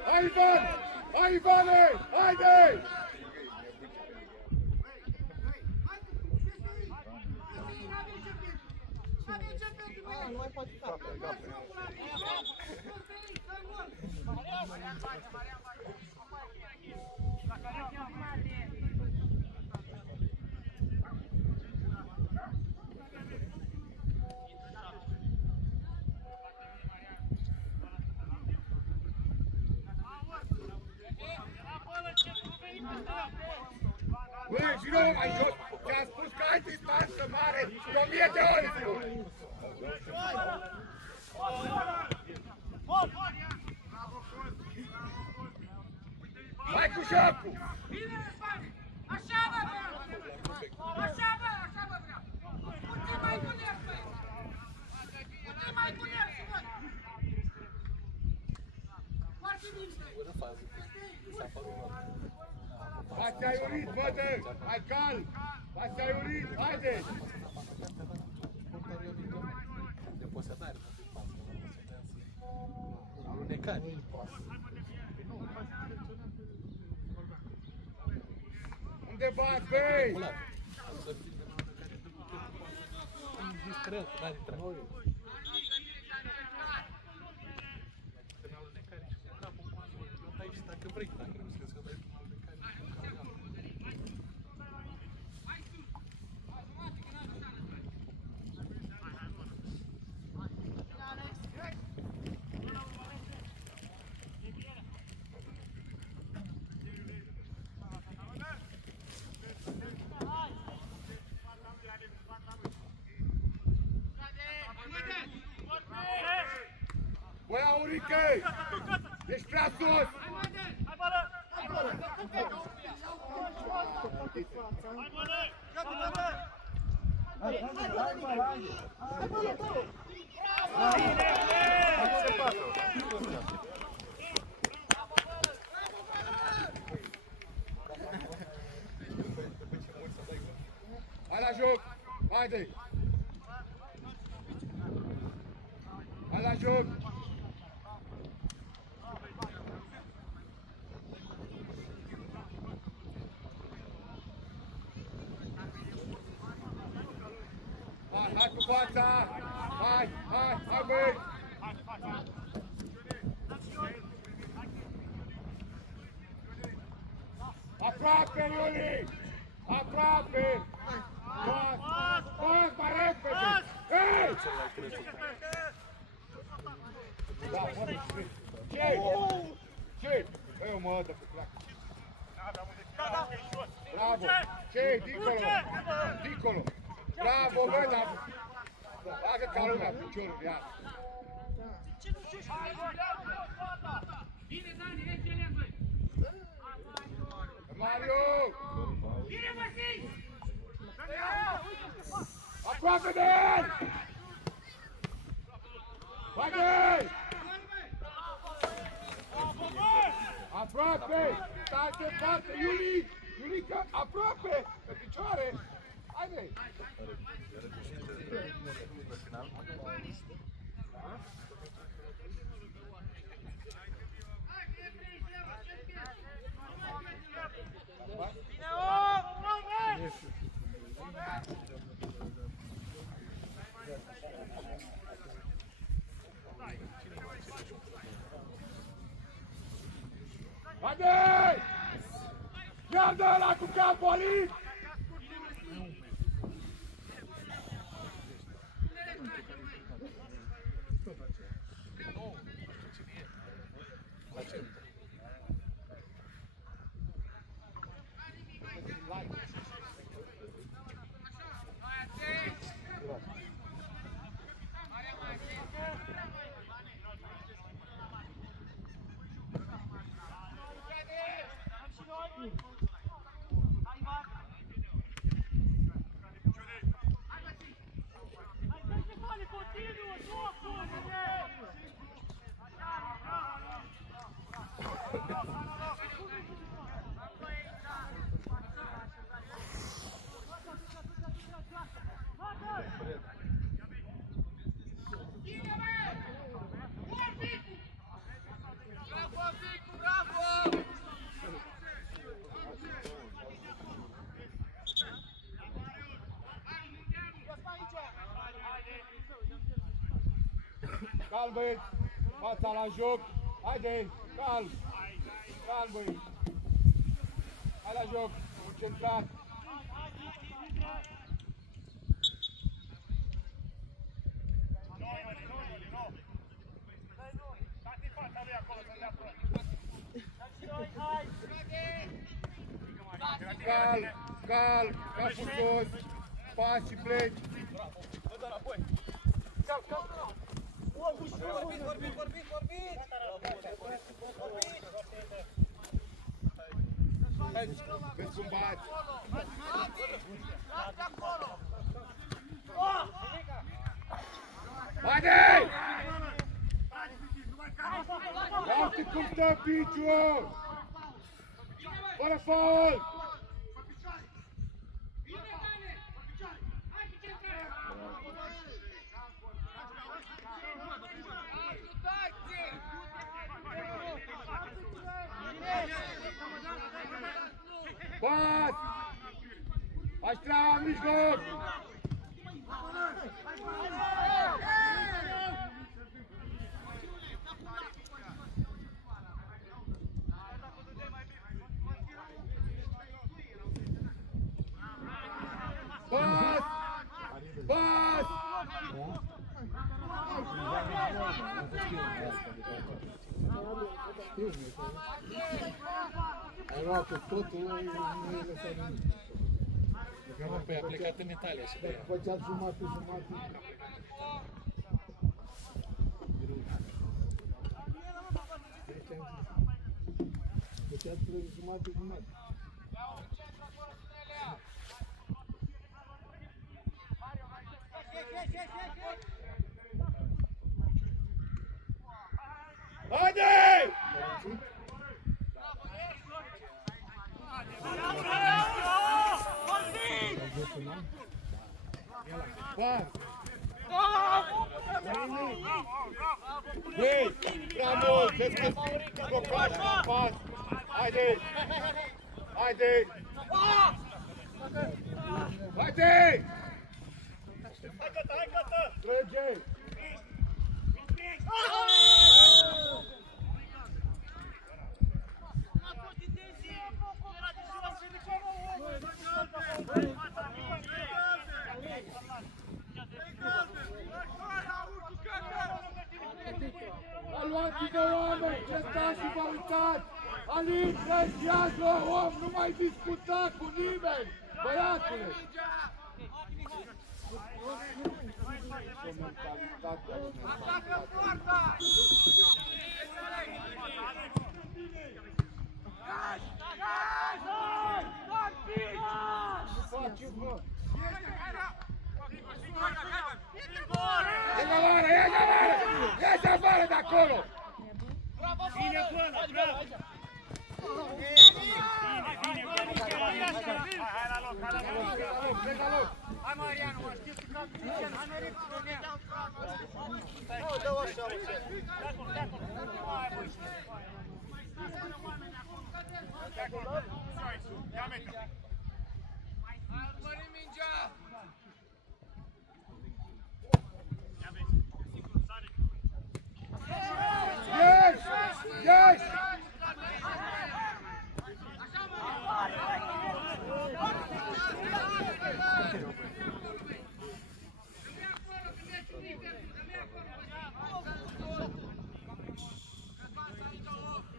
Hai, Ivan! Hai, Ivane! Haide! Nu mai poate cap. Băi, și nu mai jos! Ți-am spus că ai distanță mare! De 1000 de ori! Hai cu jocul! Bine, Răzvan! Așa vă vreau! Așa vă vreau! Puțin mai buneri, băi! Puțin mai buneri, băi! Foarte bine! Hai, ți-ai urit, vădă! Hai, calm! Hai, ți-ai urit! Haide! Unde bați, băi? Băi, Aurică! Ești prea sus! Hai la joc! Haide! Hai la joc! Hai cu fața! Hai, băi! Aproape, Iuli! Aproape! Pas, mai repede! Hei! Da, poate și ce? Ce? Eu mă dă pe plac. Bravo! Ce? Dincolo! Dincolo! Bravo, băi, dar... Bagă ca lumea piciorul, ia! Bine, Dani, excelent, băi! Mario! Bine, Vasile! Aproape de el! Bagă-i! Aproape! Stai departe, Iuli! Iulica, aproape! Pe picioare! Haide! Haide! Ia-dă ăla cu capul, Alin! Calm, băieți! Fața la joc! Haide! Calm! Calm, băieți! Hai la joc! Concentrat! Calm! Calm! Ca sus! Pași și pleci! Vezi cum bați! Haide! Uite cum stă piciul! Fără faul! Bat! Aș treaba în mijloc! Bat! Bat! Ai luat cu totul, nu i-ai lăsat nimic. Păi a plecat în Italia și de ea. Făceați jumate. Făceați jumate. Haide! Pas! Băi, prea mult! Vezi că blocaj la pas! Haide! Haide! Haide! Hai gata! Trage! Luați-vă oameni, ce stați și vă uitați! Alin, trecează, om, nu mai discuta cu nimeni! Băiatule! Atacă poarta! Ia-ți afară de acolo! Bine acolo, bravo! Hai la loc, hai la loc! Hai Marianu, mă știu că Cristian, hai mai repede, Dă-o așa, uite! Ia metru! Hai, urmărim mingea! Ia vezi, sigur, sare! Yes! Yes!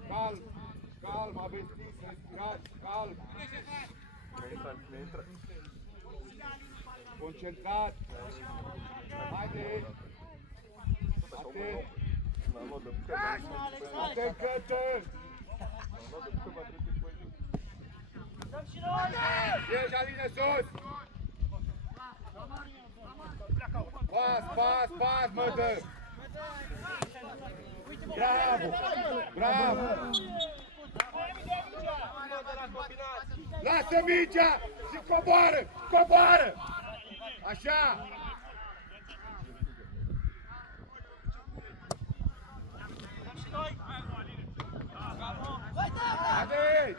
Calm, calm, aveți timp să respirați, calm. Concentrat. Haide. Atent. Atent, Cătă. Ieși, Aline, sus. Pas, mă dă. Bravo, bravo. Lasă mingea și coboară, coboară! Așa! Haide!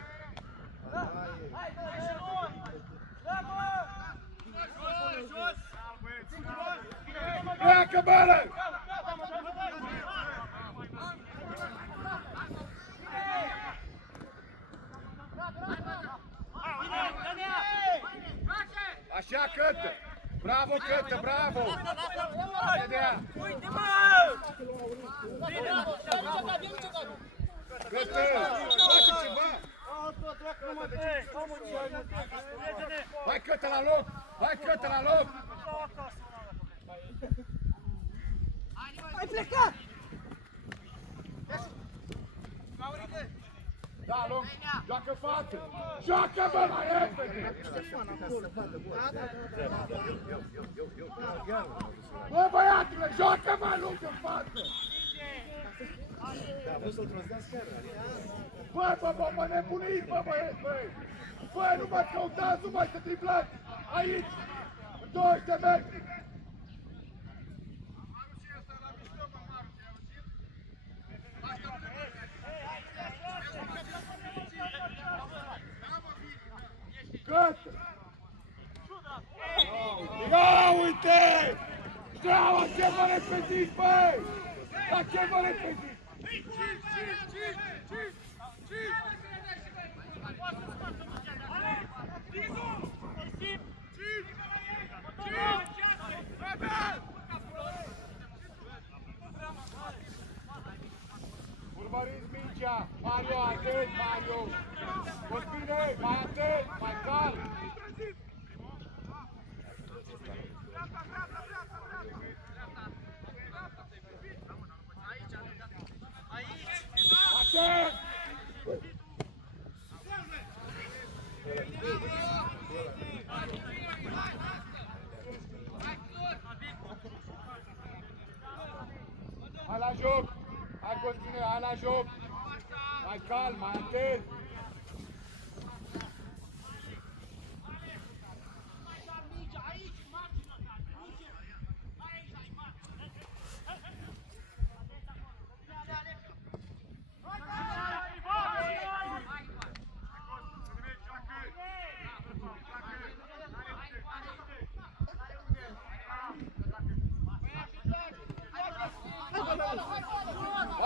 Pleacă, bălă! Așa, Cătă! Bravo, Cătă, bravo! Vedea! Cătă! Face ceva! Hai, Cătă, la loc! Hai, Cătă, la loc! Ai plecat! Da, loc! Joacă față! Joacă, bă, mai repede! Bă, băiatule, joacă, mă, lungă în față! Bă, nebuniți, bă, băieți, băi! Bă, nu mă căutați, nu mai să triplați! Aici! În 20 de metri! Gata! Ia uite! La ce vă repetiți, băi! La ce vă repetiți? Urmăriți mingea! Mario, atent, Mario! Costine, mai atent, mai calm! Atent! Hai la joc! Hai, Costine, hai la joc! Mai calm, mai atent!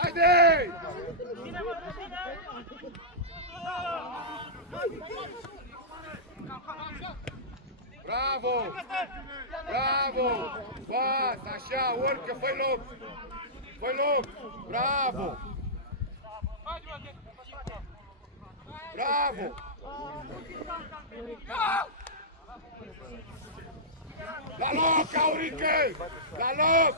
Haide! Bravo! Bravo! Pas, așa, urcă, fă-i loc! Fă-i loc! Bravo! Bravo! La loc, Aurică! La loc!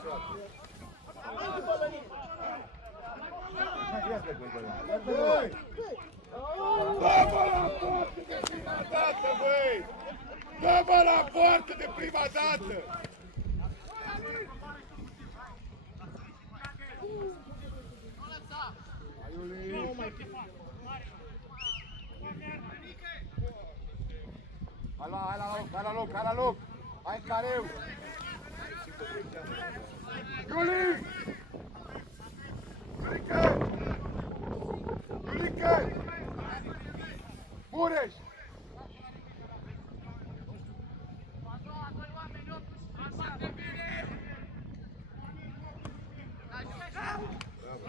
Băi! Dă-mă la poartă de prima dată, băi! Dă-mă la poartă de prima dată! Hai la loc, hai la loc! Hai în careu! Iuli! Iulică! Iulică! Mureș!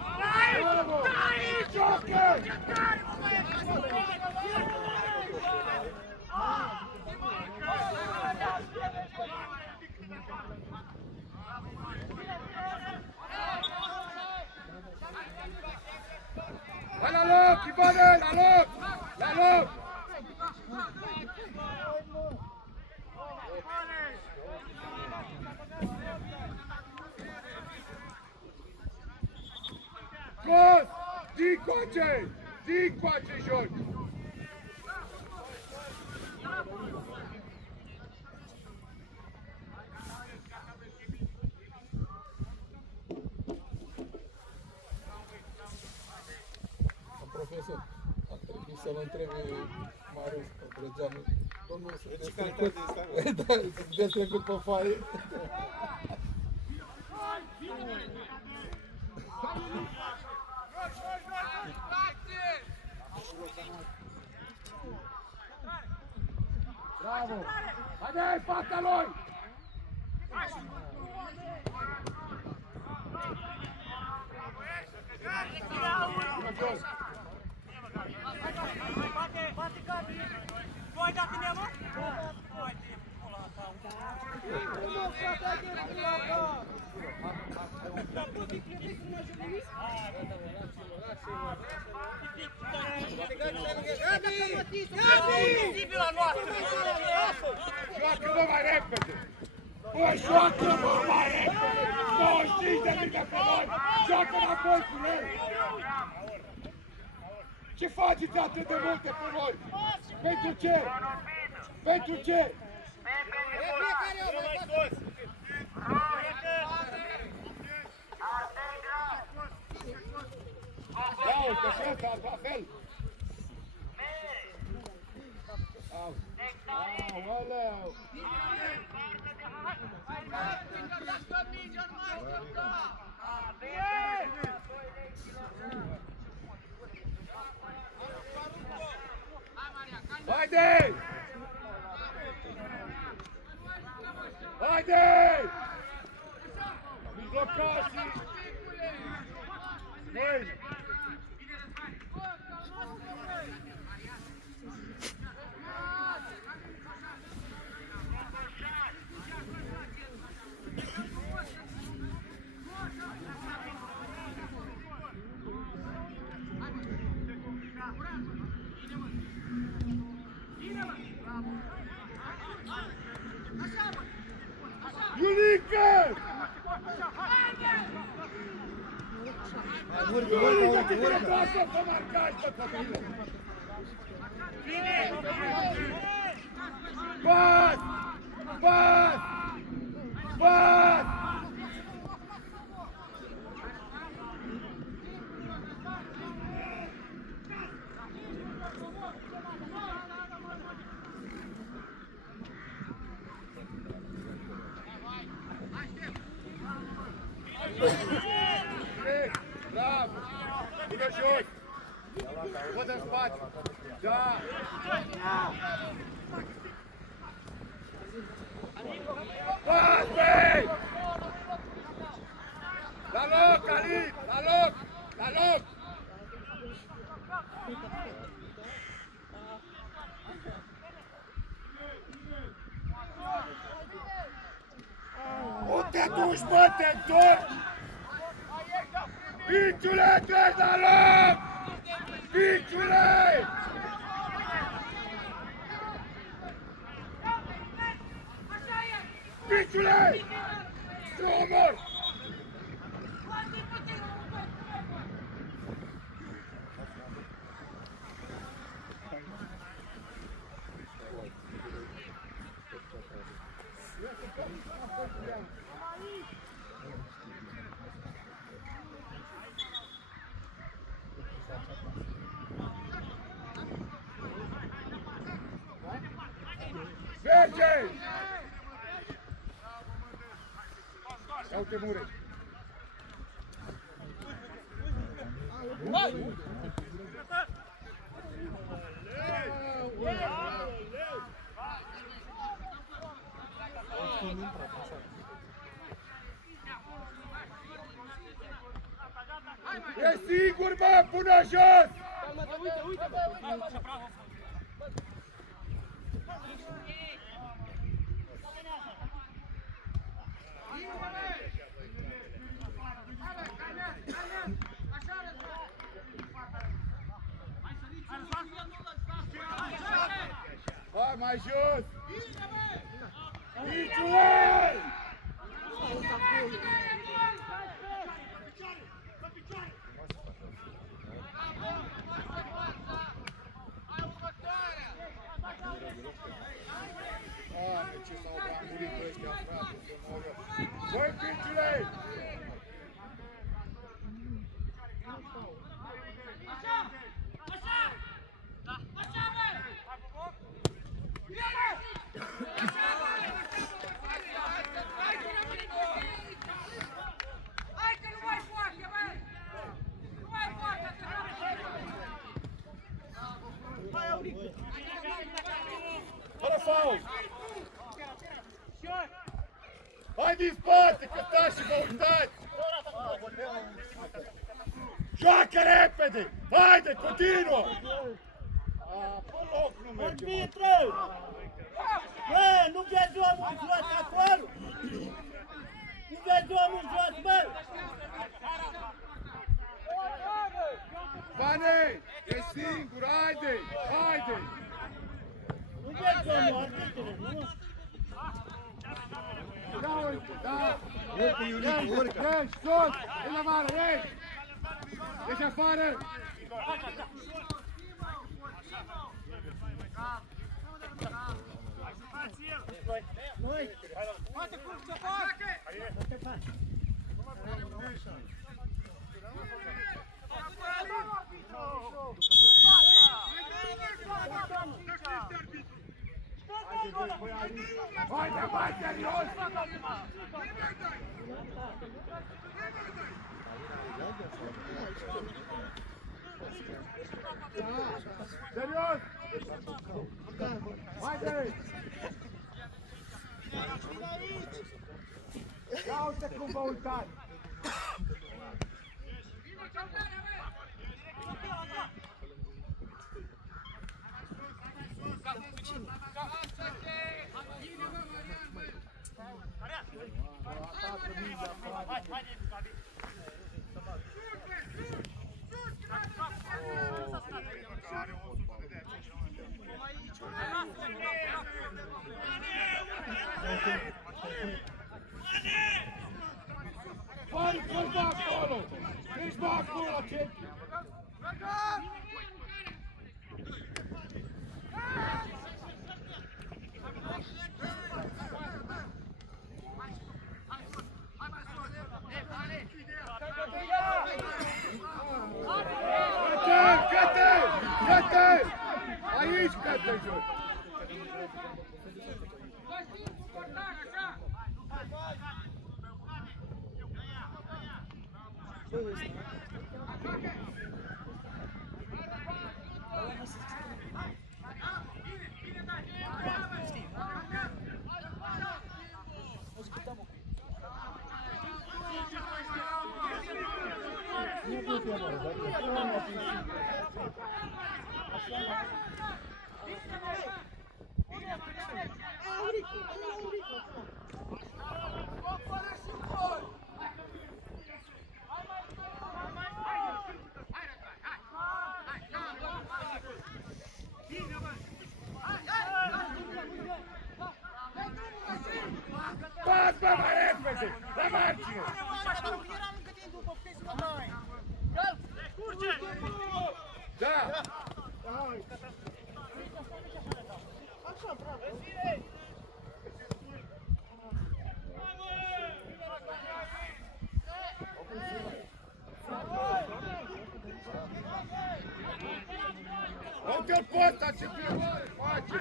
Bravo! Joacă! Hai la loc, Ivane, la loc! La loc! Scos! Din coace! Din coace, joci! Profesor, ar trebui să-l întrebe Marius Brăgeanu. Domnul, sunteți care trecut? Da, sunteți trecut pe foaie? Bravo! Haide, fața lui! Bună jos! Bate Gabi! Tu ai dat în ea, mă? Nu ai timp, pula ta. Nu, frate, ai timp, pula ta! Dar tu te credeți în așa nimic? Gabi! Gabi! La noastră! Joacă-mă mai repede! Bă, joacă-mă mai repede! 25 de minute pe noi! Joacă înapoi cu noi! Ce faceți atât de multe pe noi? Pentru ce? Pentru ce? Ia uite, și ăsta, la fel! Au! Aoleu! Haide! Haide! Mijlocașii! Noi! Iulică! Iulică, te trebuie să marcați pe copilă! Pas! Pas! Pas! Bravo! Bună jos! Văd în spate! Da! Pas, băi! La loc, Ali! La loc! La loc! Nu te duci, bă, te întorci! Piciule, treci la loc! Piciule! Piciule! Te omor! Merge! Ia uite Mureș! E sigur, bă, până jos! Hai mai jos! Piciule! Ce s-au brangurit pe ăștia, frate, să moră! Băi, piciule! faul! Hai din spate, că stați și vă uitați! Joacă repede! Haide, continuă! Pe loc nu merge, mă. Arbitru! Bă, nu vezi omul jos acolo? Nu vezi omul jos, bă? Pane, e singur, haide, haide! Nu vezi omul, arbitru, nu? Ia uite, da! Urcă, Iulicu, urcă! Ieși, sus! Ești afară, ieși! Ești afară! Noi! Poate cum să facă! Nu te faci. Haide, mai serios! Serios! Haide! Ia uite cum vă uitați! Fai, fă-l bă acolo! Ești bă acolo, ce? Cătă! Aici cătă jos! Pas, bă, mai repede! La margine! Da! Uite-l pe ăsta, ce filmare face!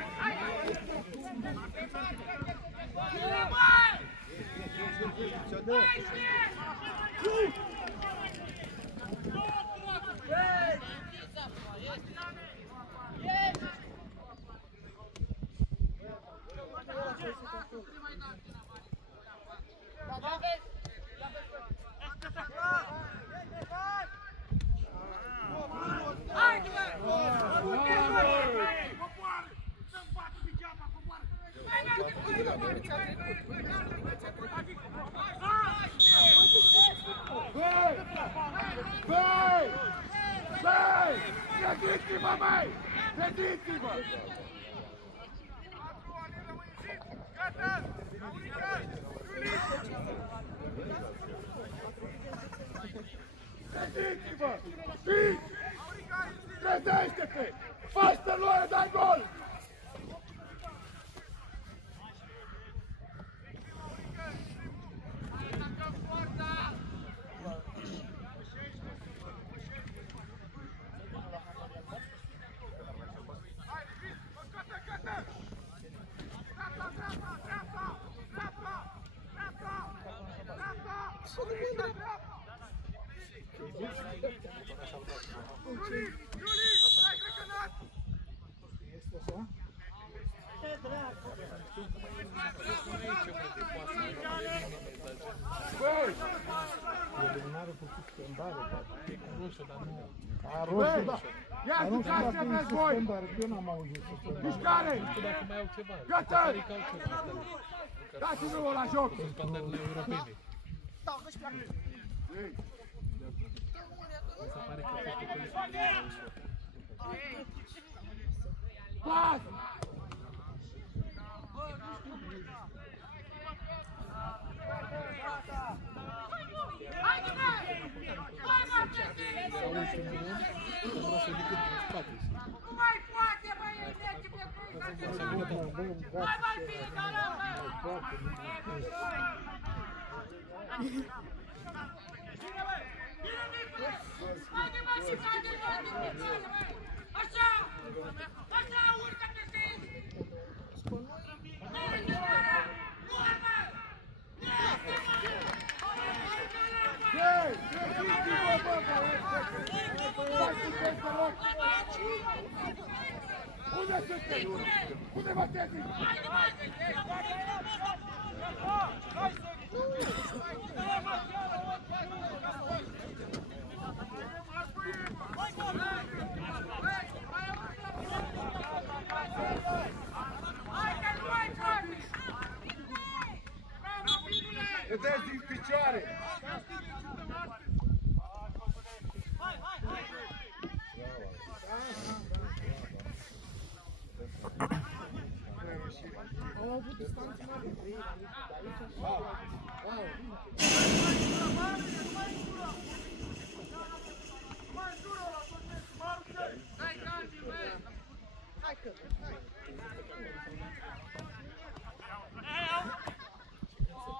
Băi! Băi! Grădiți-vă, băi! Grădiți-vă! Grădiți-vă! Fiți! Trezește-te! Faci tăloare, dai gol! Ce dracu! A roșu, da. Ia Dar nu știu jucați ce dacă e vreți voi! suspendare, că eu n-am auzit suspendare. Mișcare! Dacă mai au ceva. Gata! Care au ceva asta. Dați-vă la joc! Suspendările europene. Ei, Mi se pare că a fost o colecție. pas! Haide, bă! Hai, mă, Petre! Sau ultimul an, am luat să decât în spate. Nu mai poate, bă, e merge pe cruz! Hai, mai bine, da, bă! Haide, mă, și haide, bă! Așa! Așa, urcă peste el! Haide, bă! Nu, bă! Ei, treziți-vă, bă, băieți! Sunteți pe loc! Unde sunteți? Unde vă treziți? Haide, nu mai poate! Bravo, Pinule! Vedeți din picioare!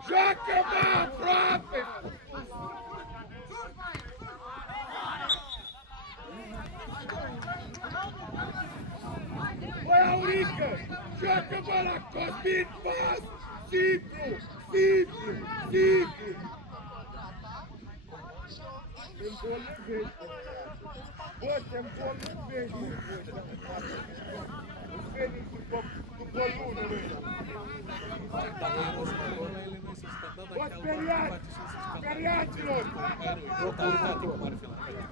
Joacă-mă aproape! Băi, Aurică! Joacă-mă la Cosmin, pas! Simplu! Simplu! Simplu! Te-mbolnăvești! Bă, te-mbolnăvești! Îți veni după lună, băi! Dacă era să mă la ele, noi să Bă, speriați! Speriaților! autoritate, cum ar fi la care.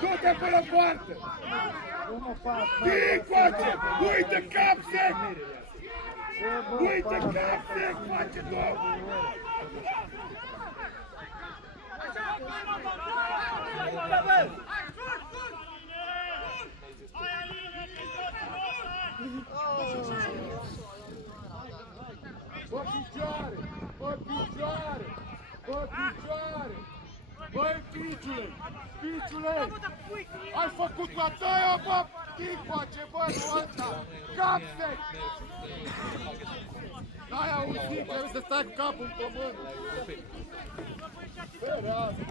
Du-te până în poartă! Vii, coace! Uite cap sec! Uite cap sec! Face domnul! Bă, picioare! Bă, picioare! Bă, picioare! Băi, piciule! Piciule! Ai făcut la tăia, bă! Ticoace, bă, nu ăsta! Cap sec! N-ai auzit, trebuie să stai cu capul în pământ! Bă, rază!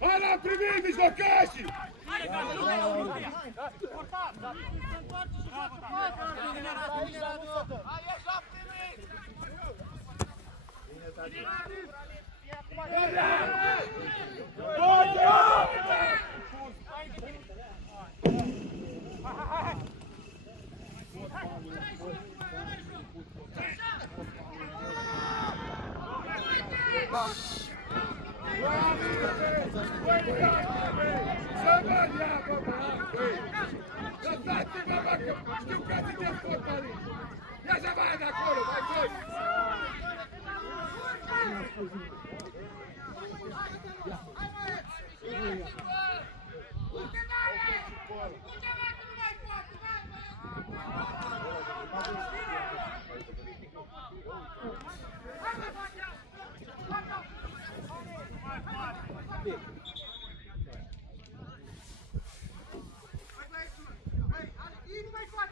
Hai la primit, mijlocașii! Bine, Să văd ea, bă, băi! Lăsați-mă, bă, că știu că sunteți fotbaliști! Ia să vadă acolo, mai jos!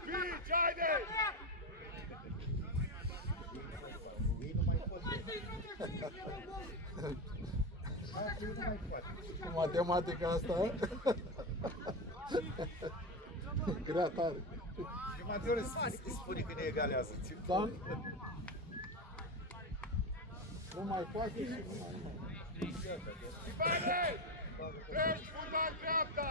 Bici, haide! Matematica asta grea tare. De mai ori îi spune că ne egalează. Da? Nu mai poate și nu mai. Ivane! Treci, fundal dreapta!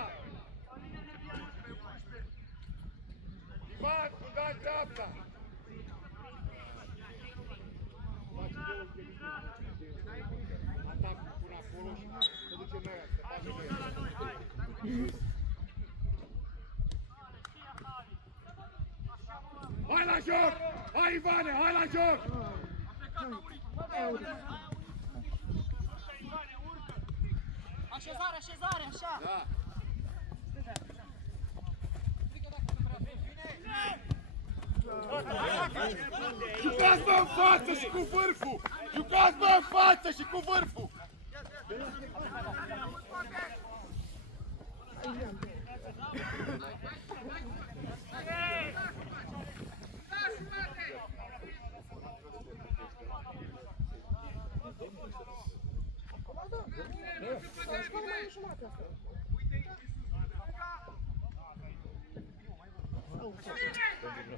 Ivan, fundal dreapta! Atac până acolo și se duce noi, se face noi. Hai la joc! Hai Ivane, hai la joc! Așezare, așezare, așa! Da! Jucați-mă în față și cu vârful! Jucați-mă în față și cu vârful!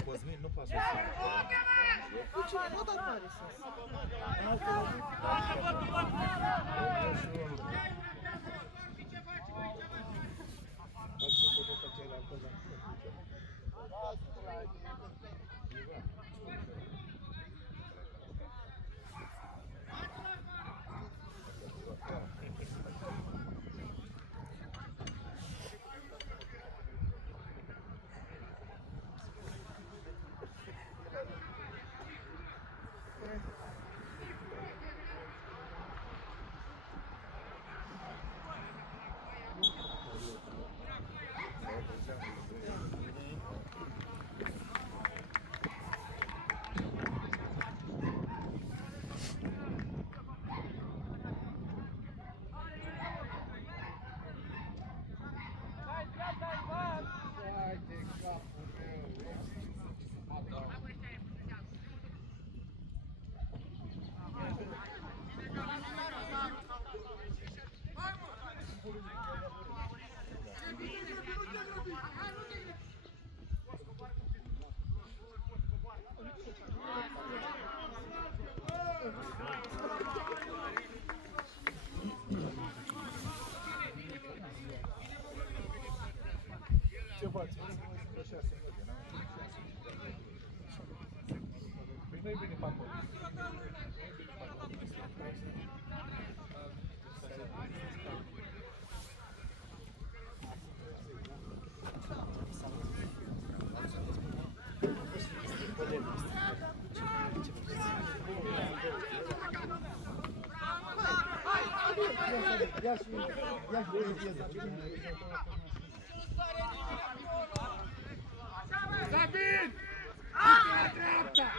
Cosmin nu pasă. Ce faci? Așa se vede, nu? Păi nu-i bine pe acolo. Sabin! La dreapta!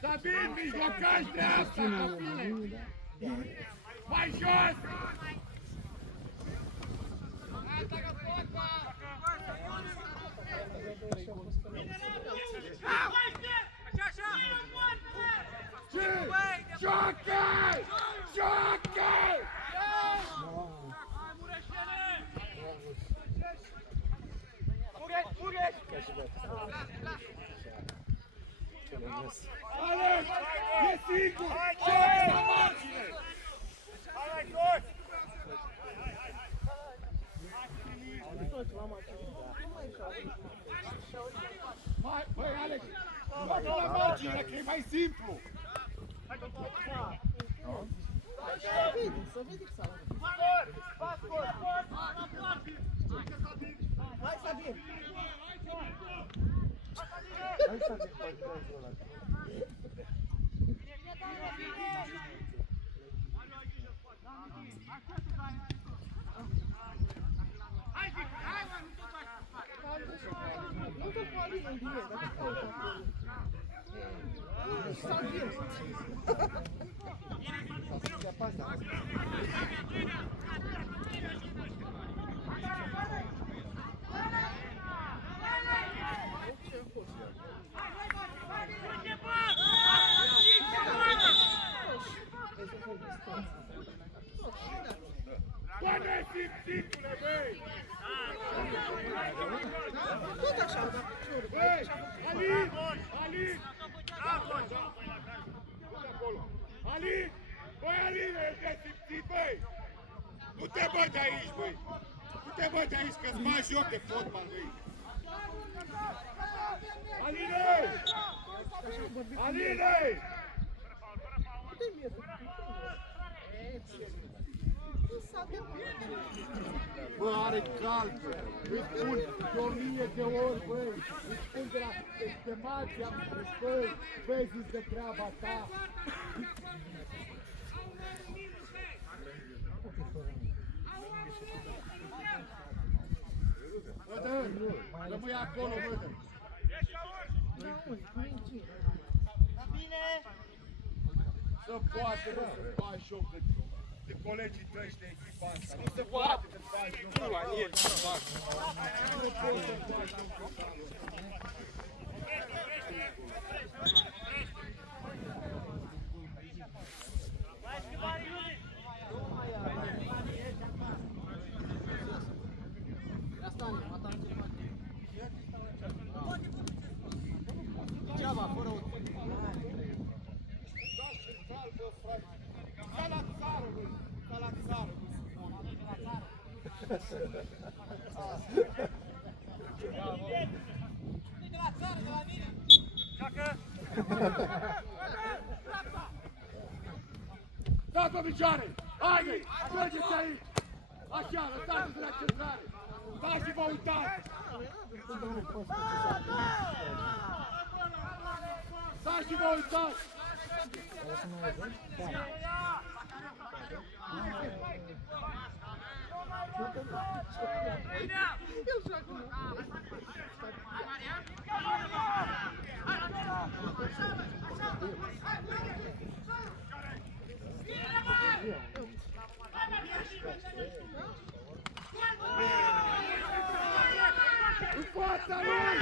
Sabin, mijlocaș dreapta, copile! Mai jos! Joacă! Joacă! Alex! E sigur! Joacă la margine! Hai, toți! Mai, băi, Alex, bate la margine, că e mai simplu. Să vede că s-a Hai, Sabin! Hai să zic păcătul ăla. Nu te poate în bine, dacă stai acolo. Sabin! Se apasă. Bă, simțitule, băi! Tot așa, dar... Băi, Alin! Alin! Alin! Băi, Alin, ești nesimțit, băi! Nu te băti aici, băi! Nu te băti aici, că-ți mai joc de fotbal, băi! Aline! Aline! Bă, are calcă! Îți spun de 1000 de ori, băi! Îți spun de la estimația, băi! Vezi de treaba ta! Bă, dă! Rămâi acolo, bă, dă! Să poate, bă, să faci joc de colegii tăi și de echipa asta. Nu se poate să faci joc. Nu, Aniel, ce fac? Nu poți să faci joc. Degeaba, fără o... Ca la țară, băi! Ca la țară, băi! De la țară, de la mine! Da, pe picioare! Haide! Mergeți aici! Așa, lăsați-vă la centrare! Stați și vă uitați! Stați și vă uitați! În fața lui!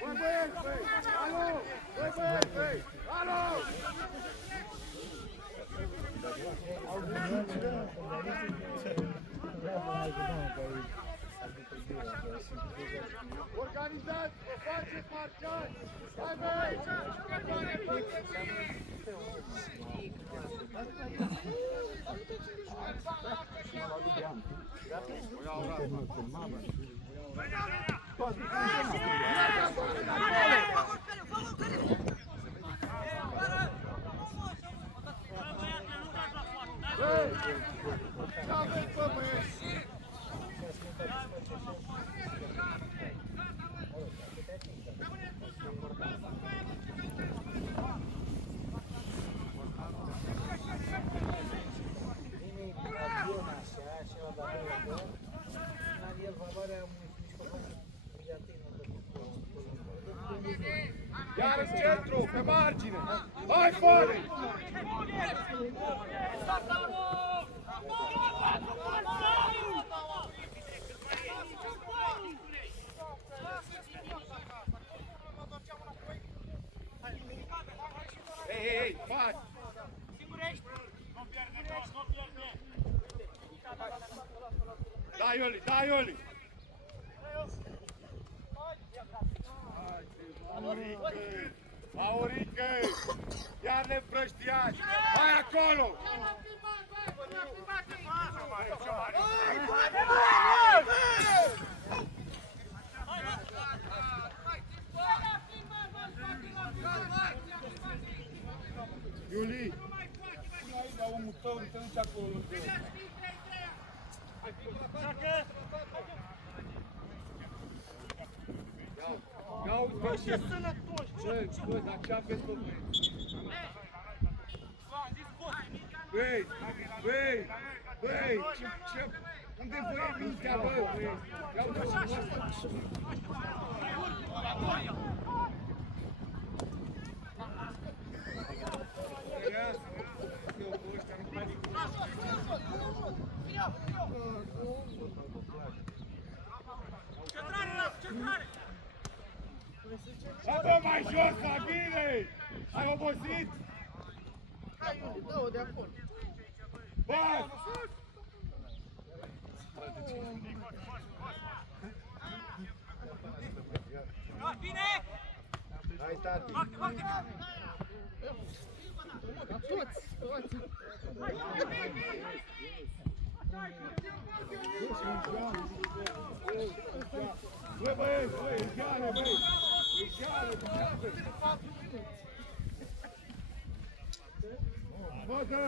Băi, băieți, băi! Alo! Băi, băieți, băi! Alo! Organizați, vă faceți marcați! Hai, băi! Băi! Ce aveți, bă, băieți? Iar în centru, pe margine! Hai, Fane! Ei, faci! Da, Ioli, da, Ioli! Aurică! Iar ne împrăștiați! Hai acolo! Iuli! Pune aici omul tău, nu te duci acolo. Ia uite-mă ce sănătoși! Bă, dar ce aveți, bă, băi? Băi, ce... Unde vă e mintea, bă? Ia uite-mă ce... Bă, mai jos, la bine! Ai obosit? Hai, dă-o de acolo. Bă! Hai, tati. Toți. Bă, băieți, băi, ieșeale, băi! Ieșeale, ieșeale! Bă, dă!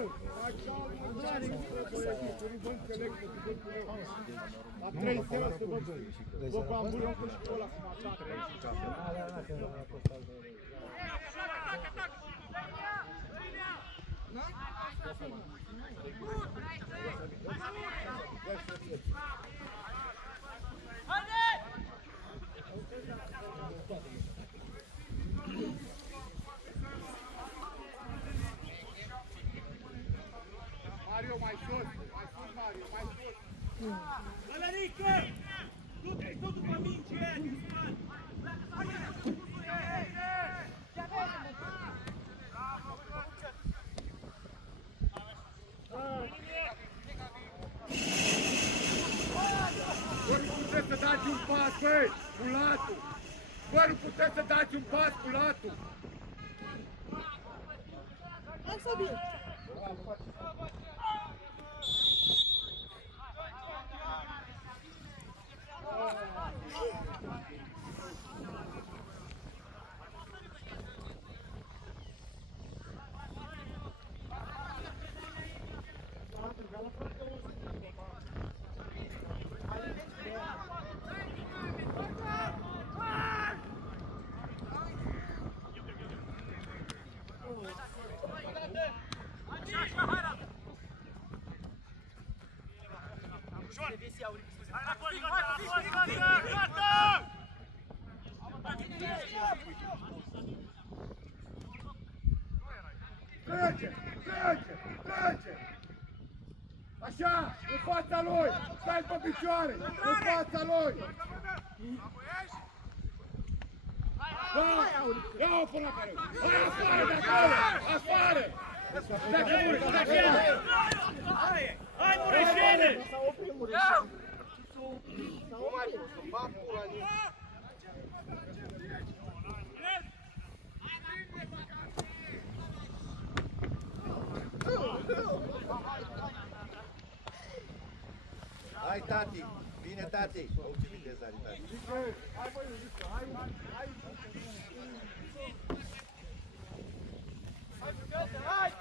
Vă înțeleg că se văd cu eu. La 3 seara să văd. Bă, cu ambulanță și cu ăla cum atacă. Mario, mai sus, Mario, mai sus. Valerică! Nu te-ai tot după minge aia din spate! Bă, nu puteți să dați un pas, băi, cu latul! Bă, nu puteți să dați un pas cu latul! Hai să vin. Trece! Așa, în fața lui! Stai pe picioare! În fața lui! Da! Ia-o până acolo! Hai afară de acolo! Afară! Dacă urcă, dacă urcă! Hai, Mureșene! S-a oprit Mureșene. S-a oprit. Hai, tati. Bine, tati. Oh, ce viteză are, tati. Hai, băi, Iulică, hai! Hai!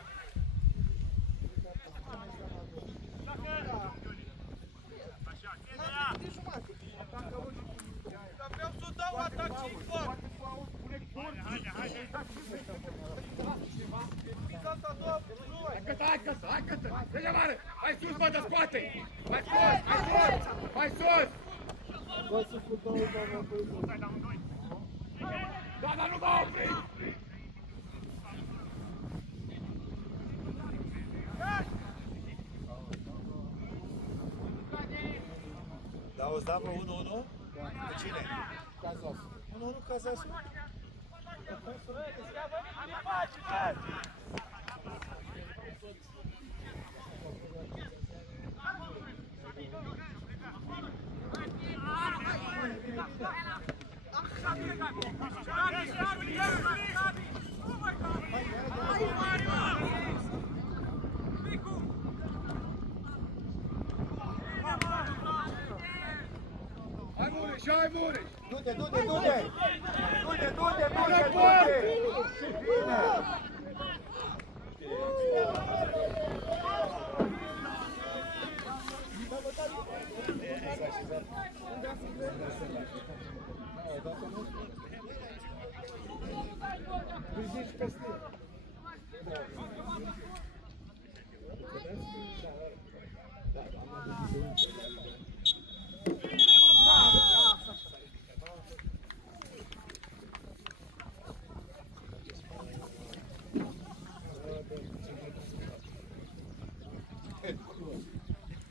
Dar vreau să dau atac și foc! Hai cătă! Trece mare! Hai sus, bă, te scoate! Mai sus! Mai sus! Da, dar nu m-a oprit! Da, o da pe 1-1? Cu cine? Cazas. 1-1 Cazasul? Hai! Mureș! Du-te, du-te, du-te! Du-te, du-te, du-te, Bine, du-te! Bine! Zici peste.